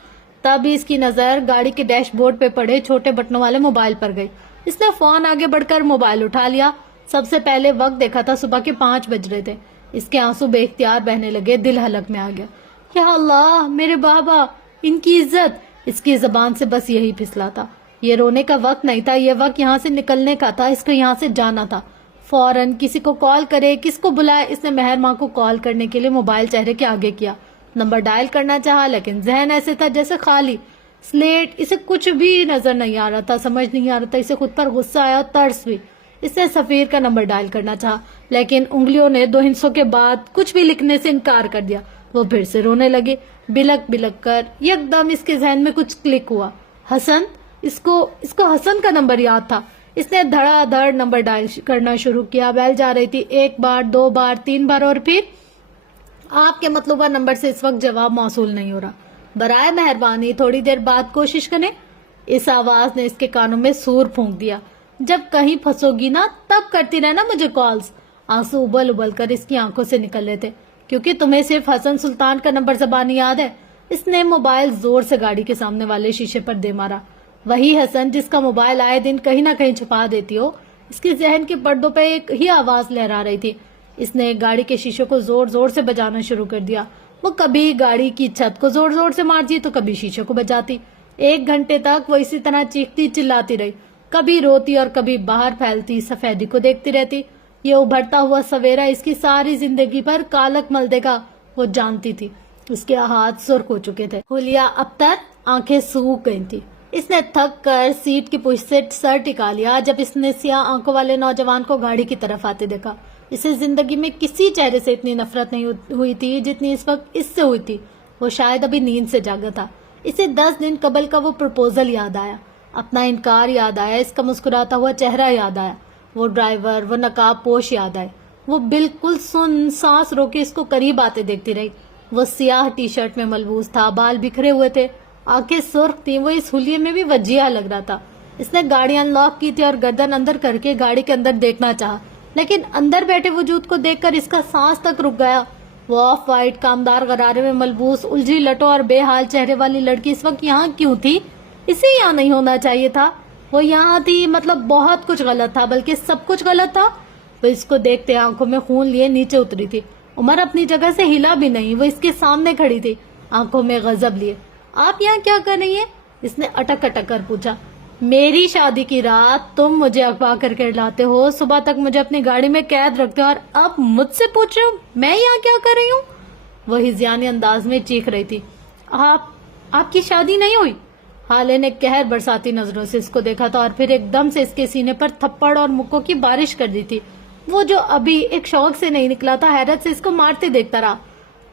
تب اس کی نظر گاڑی کے ڈیش بورڈ پہ پڑے چھوٹے بٹنوں والے موبائل پر گئی. اس نے فون آگے بڑھ کر موبائل اٹھا لیا. سب سے پہلے وقت دیکھا تھا صبح کے 5 بج رہے تھے. اس کے آنسو بے اختیار بہنے لگے. دل حلق میں آ گیا. یا اللہ، میرے بابا، ان کی عزت! اس کی زبان سے بس یہی پھسلا تھا. یہ رونے کا وقت نہیں تھا، یہ وقت یہاں سے نکلنے کا تھا. اس کو یہاں سے جانا تھا فوراً. کسی کو کال کرے، کس کو بلائے. اس نے مہر ماں کو کال کرنے کے لیے موبائل چہرے کے آگے کیا. نمبر ڈائل کرنا چاہا لیکن ذہن ایسے تھا جیسے خالی سلیٹ. اسے کچھ بھی نظر نہیں آ رہا تھا، سمجھ نہیں آ رہا تھا. اسے خود پر غصہ آیا اور ترس بھی. اس نے سفیر کا نمبر ڈائل کرنا چاہا لیکن انگلیوں نے 2 ہندسوں کے بعد کچھ بھی لکھنے سے انکار کر دیا. وہ پھر سے رونے لگے. بلک بلک کر یک دم اس کے ذہن میں کچھ کلک ہوا. حسن! اس کو حسن کا نمبر یاد تھا. اس نے دھڑا دھڑ نمبر ڈائل کرنا شروع کیا. بیل جا رہی تھی. 1 بار، 2 بار، 3 بار اور پھر آپ کے مطلوبہ نمبر سے اس وقت جواب موصول نہیں ہو رہا. برائے مہربانی تھوڑی دیر بعد کوشش کریں. اس آواز نے اس کے کانوں میں سور پھونک دیا. جب کہیں پھنسو گی نا تب کرتی رہنا مجھے کالز. آنسو ابل ابل کر اس کی آنکھوں سے نکل رہے تھے. کیونکہ تمہیں صرف حسن سلطان کا نمبر زبانی یاد ہے. اس نے موبائل زور سے گاڑی کے سامنے والے شیشے پر دے مارا. وہی حسن جس کا موبائل آئے دن کہیں نہ کہیں چھپا دیتی ہو. اس کے ذہن کے پردوں پہ ایک ہی آواز لہرا رہی تھی. اس نے گاڑی کے شیشوں کو زور زور سے بجانا شروع کر دیا. وہ کبھی گاڑی کی چھت کو زور زور سے مارتی تو کبھی شیشوں کو بجاتی. 1 گھنٹے تک وہ اسی طرح چیختی چلاتی رہی. کبھی روتی اور کبھی باہر پھیلتی سفیدی کو دیکھتی رہتی. یہ ابھرتا ہوا سویرا اس کی ساری زندگی پر کالک مل دے گا، وہ جانتی تھی. اس کے ہاتھ سرخ ہو چکے تھے. حلیہ ابتر آنکھیں سوکھ گئی تھی. اس نے تھک کر سیٹ کی پشت سے سر ٹکا لیا جب اس نے سیاہ آنکھوں والے نوجوان کو گاڑی کی طرف آتے دیکھا. اسے زندگی میں کسی چہرے سے اتنی نفرت نہیں ہوئی تھی جتنی اس وقت اس سے ہوئی تھی. وہ شاید ابھی نیند سے جاگا تھا. اسے 10 دن قبل کا وہ پرپوزل یاد آیا. اپنا انکار یاد آیا. اس کا مسکراتا ہوا چہرہ یاد آیا. وہ ڈرائیور، وہ نقاب پوش یاد آئے. وہ بالکل سن سانس روکے اس کو قریب آتے دیکھتی رہی. وہ سیاہ ٹی شرٹ میں ملبوس تھا، بال بکھرے ہوئے تھے، آنکھیں سرخ تھیں. وہ اس حلیے میں بھی وجیہہ لگ رہا تھا. اس نے گاڑی انلاک کی تھی اور گردن اندر کر کے گاڑی کے اندر دیکھنا چاہا لیکن اندر بیٹھے وجود کو دیکھ کر اس کا سانس تک رک گیا. وہ آف وائٹ کامدار غرارے میں ملبوس الجھی لٹوں اور بے حال چہرے والی لڑکی اس وقت یہاں کیوں تھی؟ اسے یہاں نہیں ہونا چاہیے تھا. وہ یہاں تھی مطلب بہت کچھ غلط تھا، بلکہ سب کچھ غلط تھا. وہ اس کو دیکھتے آنکھوں میں خون لیے نیچے اتری تھی. عمر اپنی جگہ سے ہلا بھی نہیں. وہ اس کے سامنے کھڑی تھی آنکھوں میں غضب لیے. آپ یہاں کیا کر رہی ہیں؟ اس نے اٹک اٹک کر پوچھا. میری شادی کی رات تم مجھے اغوا کر کے لاتے ہو، صبح تک مجھے اپنی گاڑی میں قید رکھتے ہو اور اب مجھ سے پوچھ رہے ہو میں یہاں کیا کر رہی ہوں؟ وہ ہذیانی انداز میں چیخ رہی تھی. آپ کی شادی نہیں ہوئی؟ حالے نے قہر برساتی نظروں سے اس کو دیکھا تھا اور پھر ایک دم سے اس کے سینے پر تھپڑ اور مکوں کی بارش کر دی تھی. وہ جو ابھی ایک شوق سے نہیں نکلا تھا حیرت سے اس کو مارتے دیکھتا رہا.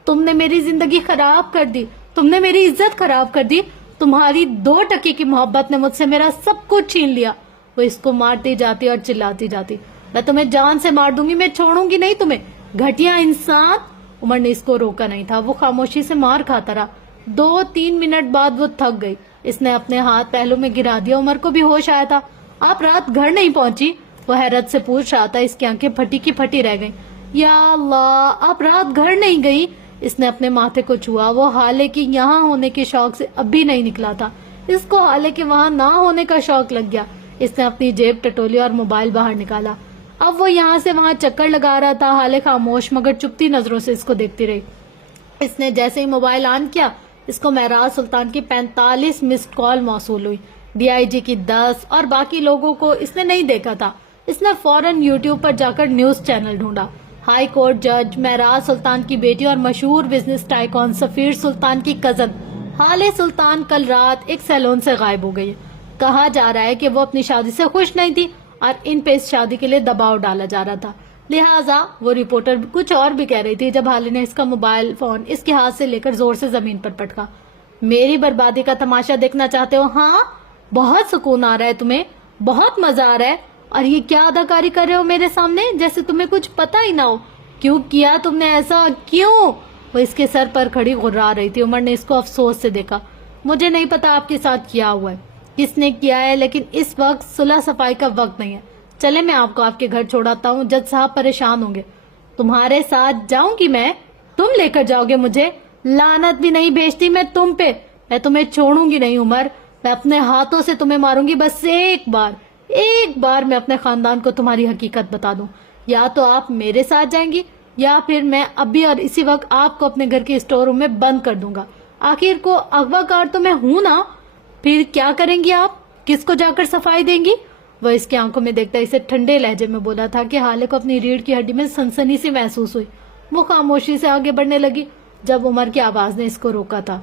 تم نے میری زندگی خراب کر دی، تم نے میری عزت خراب کر دی، تمہاری 2 ٹکی کی محبت نے مجھ سے میرا سب کچھ چھین لیا. وہ اس کو مارتی جاتی اور چلاتی جاتی. میں تمہیں جان سے مار دوں گی، میں چھوڑوں گی نہیں تمہیں، گھٹیا انسان. عمر نے اس کو روکا نہیں تھا. وہ خاموشی سے مار کھاتا رہا. 2-3 منٹ بعد وہ تھک گئی. اس نے اپنے ہاتھ پہلو میں گرا دیا. عمر کو بھی ہوش آیا تھا. آپ رات گھر نہیں پہنچی؟ وہ حیرت سے پوچھ رہا تھا. اس کی آنکھیں پھٹی کی پھٹی رہ گئیں. یا اللہ، آپ رات گھر نہیں گئی؟ اس نے اپنے ماتھے کو چھوا. وہ حالے کی یہاں ہونے کے شوق سے اب بھی نہیں نکلا تھا. اس کو حالے کے وہاں نہ ہونے کا شوق لگ گیا. اس نے اپنی جیب ٹٹولی اور موبائل باہر نکالا. اب وہ یہاں سے وہاں چکر لگا رہا تھا. حالے خاموش مگر چپتی نظروں سے اس کو دیکھتی رہی. اس نے جیسے ہی موبائل آن کیا اس کو مہراج سلطان کی 45 مسڈ کال موصول ہوئی. DIG کی 10 اور باقی لوگوں کو اس نے نہیں دیکھا تھا. اس نے فوراً YouTube پر جا کر نیوز چینل ڈھونڈا. ہائی کورٹ جج، مہراج سلطان کی بیٹی اور مشہور بزنس ٹائکون سفیر سلطان کی کزن حالے سلطان کل رات ایک سیلون سے غائب ہو گئی. کہا جا رہا ہے کہ وہ اپنی شادی سے خوش نہیں تھی اور ان پہ اس شادی کے لیے دباؤ ڈالا جا رہا تھا. لہٰذا وہ رپورٹر کچھ اور بھی کہہ رہی تھی جب ہالے نے اس کا موبائل فون اس کے ہاتھ سے لے کر زور سے زمین پر پٹکا. میری بربادی کا تماشا دیکھنا چاہتے ہو؟ ہاں بہت سکون آ رہا ہے تمہیں, بہت مزہ آ رہا ہے, اور یہ کیا اداکاری کر رہے ہو میرے سامنے جیسے تمہیں کچھ پتا ہی نہ ہو. کیوں کیا تم نے ایسا, کیوں؟ وہ اس کے سر پر کھڑی غرا رہی تھی. عمر نے اس کو افسوس سے دیکھا. مجھے نہیں پتا آپ کے ساتھ کیا ہوا ہے, کس نے کیا ہے, لیکن اس وقت صلح صفائی کا وقت نہیں ہے. چلے میں آپ کو آپ کے گھر چھوڑاتا ہوں, جج صاحب پریشان ہوں گے. تمہارے ساتھ جاؤں گی میں؟ تم لے کر جاؤ گے مجھے؟ لعنت بھی نہیں بھیجتی میں تم پہ. میں تمہیں چھوڑوں گی نہیں عمر, میں اپنے ہاتھوں سے تمہیں ماروں گی. بس ایک بار میں اپنے خاندان کو تمہاری حقیقت بتا دوں. یا تو آپ میرے ساتھ جائیں گی یا پھر میں ابھی اور اسی وقت آپ کو اپنے گھر کے اسٹور روم میں بند کر دوں گا. آخر کو اغوا کار تو میں ہوں نا. پھر کیا کریں گی آپ؟ کس کو جا کر صفائی دیں گی؟ وہ اس کی آنکھوں میں دیکھتا اسے ٹھنڈے لہجے میں بولا تھا کہ حالے کو اپنی ریڑھ کی ہڈی میں سنسنی سی محسوس ہوئی. وہ خاموشی سے آگے بڑھنے لگی جب عمر کی آواز نے اس کو روکا تھا.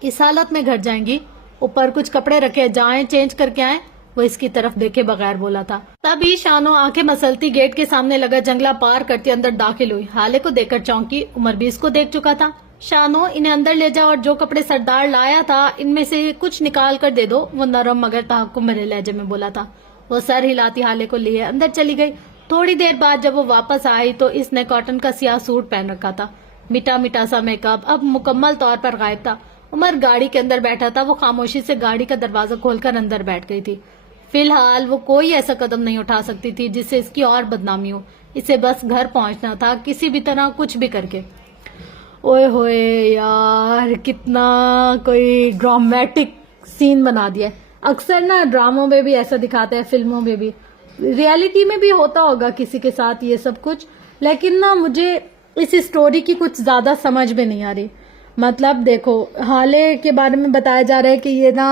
اس حالت میں گھر جائیں گی؟ اوپر کچھ کپڑے رکھے, جائیں چینج کر کے آئیں. وہ اس کی طرف دیکھے بغیر بولا تھا. تبھی شانو آنکھیں مسلتی گیٹ کے سامنے لگا جنگلہ پار کرتی اندر داخل ہوئی. حالے کو دیکھ کر چونکی. عمر بھی اس کو دیکھ چکا تھا. شانو انہیں اندر لے جاؤ اور جو کپڑے سردار لایا تھا ان میں سے کچھ نکال کر دے دو, وہ نرم مگر تحکم بھرے لہجے میں بولا تھا. وہ سر ہلاتی حالے کو لیے اندر چلی گئی. تھوڑی دیر بعد جب وہ واپس آئی تو اس نے کاٹن کا سیاہ سوٹ پہن رکھا تھا. میٹھا میٹھا سا میک اپ اب مکمل طور پر غائب تھا. عمر گاڑی کے اندر بیٹھا تھا. وہ خاموشی سے گاڑی کا دروازہ کھول کر اندر بیٹھ گئی تھی. فی الحال وہ کوئی ایسا قدم نہیں اٹھا سکتی تھی جس سے اس کی اور بدنامی ہو. اسے بس گھر پہنچنا تھا کسی بھی طرح, کچھ بھی کر کے. اوئے ہوئے یار, کتنا کوئی ڈرامیٹک سین بنا دیا ہے. اکثر نا ڈراموں میں بھی ایسا دکھاتے ہیں, فلموں میں بھی, ریالٹی میں بھی ہوتا ہوگا کسی کے ساتھ یہ سب کچھ, لیکن نا مجھے اس اسٹوری کی کچھ زیادہ سمجھ میں نہیں آ رہی. مطلب دیکھو, حالے کے بارے میں بتایا جا رہا ہے کہ یہ نا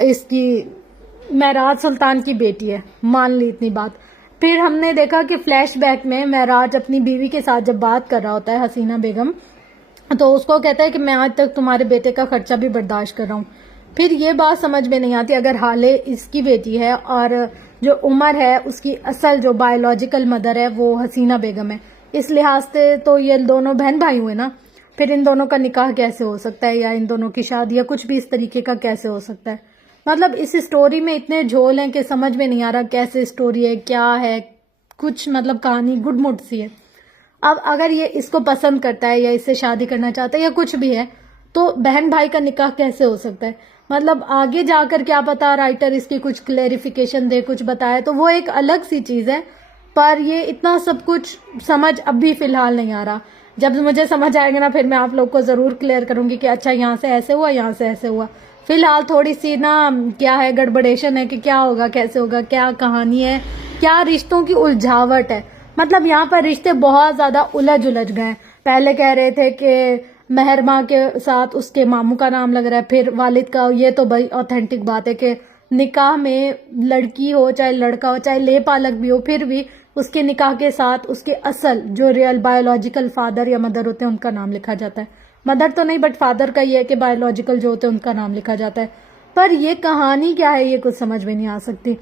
اس کی معراج سلطان کی بیٹی ہے, مان لی اتنی بات. پھر ہم نے دیکھا کہ فلیش بیک میں معراج اپنی بیوی کے ساتھ جب بات کر رہا ہوتا ہے, حسینہ بیگم, تو اس کو کہتا ہے کہ میں آج تک تمہارے بیٹے کا خرچہ بھی برداشت کر رہا ہوں. پھر یہ بات سمجھ میں نہیں آتی, اگر حالے اس کی بیٹی ہے اور جو عمر ہے اس کی اصل جو بایولوجیکل مدر ہے وہ حسینہ بیگم ہے, اس لحاظ سے تو یہ دونوں بہن بھائی ہوئے نا. پھر ان دونوں کا نکاح کیسے ہو سکتا ہے, یا ان دونوں کی شادی یا کچھ بھی اس طریقے کا کیسے ہو سکتا ہے؟ مطلب اس اسٹوری میں اتنے جھول ہیں کہ سمجھ میں نہیں آ رہا کیسے اسٹوری ہے, کیا ہے, کچھ مطلب کہانی گڈ مڈ سی ہے. اب اگر یہ اس کو پسند کرتا ہے یا اس سے شادی کرنا چاہتا ہے یا کچھ بھی ہے, تو بہن بھائی کا نکاح کیسے ہو سکتا ہے؟ مطلب آگے جا کر کیا پتا رائٹر اس کی کچھ کلیریفیکیشن دے, کچھ بتائے, تو وہ ایک الگ سی چیز ہے. پر یہ اتنا سب کچھ سمجھ اب بھی فی الحال نہیں آ رہا. جب مجھے سمجھ آئے گا نا پھر میں آپ لوگ کو ضرور کلیئر کروں گی کہ اچھا یہاں سے ایسے ہوا, یہاں سے ایسے ہوا. فی الحال تھوڑی سی نا کیا ہے, گڑبڑیشن ہے کہ کیا ہوگا, کیسے ہوگا, کیا کہانی ہے, کیا رشتوں کی الجھاوٹ ہے. مطلب یہاں پر رشتے بہت زیادہ الجھ گئے. پہلے کہہ رہے تھے کہ مہرماں کے ساتھ اس کے ماموں کا نام لگ رہا ہے, پھر والد کا. یہ تو بڑی اوتھینٹک بات ہے کہ نکاح میں لڑکی ہو چاہے لڑکا ہو, چاہے لے پالک بھی ہو, پھر بھی اس کے نکاح کے ساتھ اس کے اصل جو ریئل بایولوجیکل فادر یا مدر ہوتے ہیں ان کا نام لکھا جاتا ہے. مدر تو نہیں بٹ فادر کا یہ ہے کہ بایولوجیکل جو ہوتے ہیں ان کا نام لکھا جاتا ہے. پر یہ کہانی کیا ہے یہ کچھ سمجھ میں نہیں آ سکتی.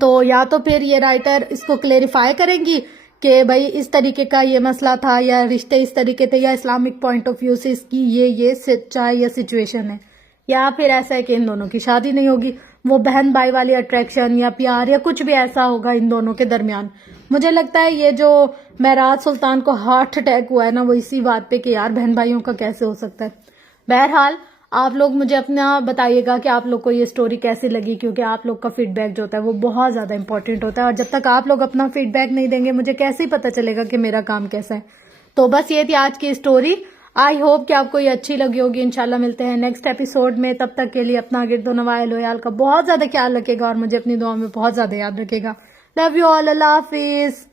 تو یا تو پھر یہ رائٹر اس کو کلیریفائی کریں گی کہ بھائی اس طریقے کا یہ مسئلہ تھا, یا رشتے اس طریقے تھے, یا اسلامک پوائنٹ آف ویو سے اس کی یہ سچائی یا سچویشن ہے, یا پھر ایسا ہے کہ ان دونوں کی شادی نہیں ہوگی, وہ بہن بھائی والی اٹریکشن یا پیار یا کچھ بھی ایسا ہوگا ان دونوں کے درمیان. مجھے لگتا ہے یہ جو معراج سلطان کو ہارٹ اٹیک ہوا ہے نا وہ اسی بات پہ کہ یار بہن بھائیوں کا کیسے ہو سکتا ہے. بہرحال آپ لوگ مجھے اپنا بتائیے گا کہ آپ لوگ کو یہ سٹوری کیسی لگی, کیونکہ آپ لوگ کا فیڈ بیک جو ہوتا ہے وہ بہت زیادہ امپورٹنٹ ہوتا ہے, اور جب تک آپ لوگ اپنا فیڈ بیک نہیں دیں گے مجھے کیسے ہی پتہ چلے گا کہ میرا کام کیسا ہے. تو بس یہ تھی آج کی سٹوری. آئی ہوپ کہ آپ کو یہ اچھی لگی ہوگی. انشاءاللہ ملتے ہیں نیکسٹ ایپیسوڈ میں. تب تک کے لیے اپنا گرد و نواح لویال کا بہت زیادہ خیال رکھے گا اور مجھے اپنی دعاؤں میں بہت زیادہ یاد رکھے گا. لو یو آل, اللہ حافظ.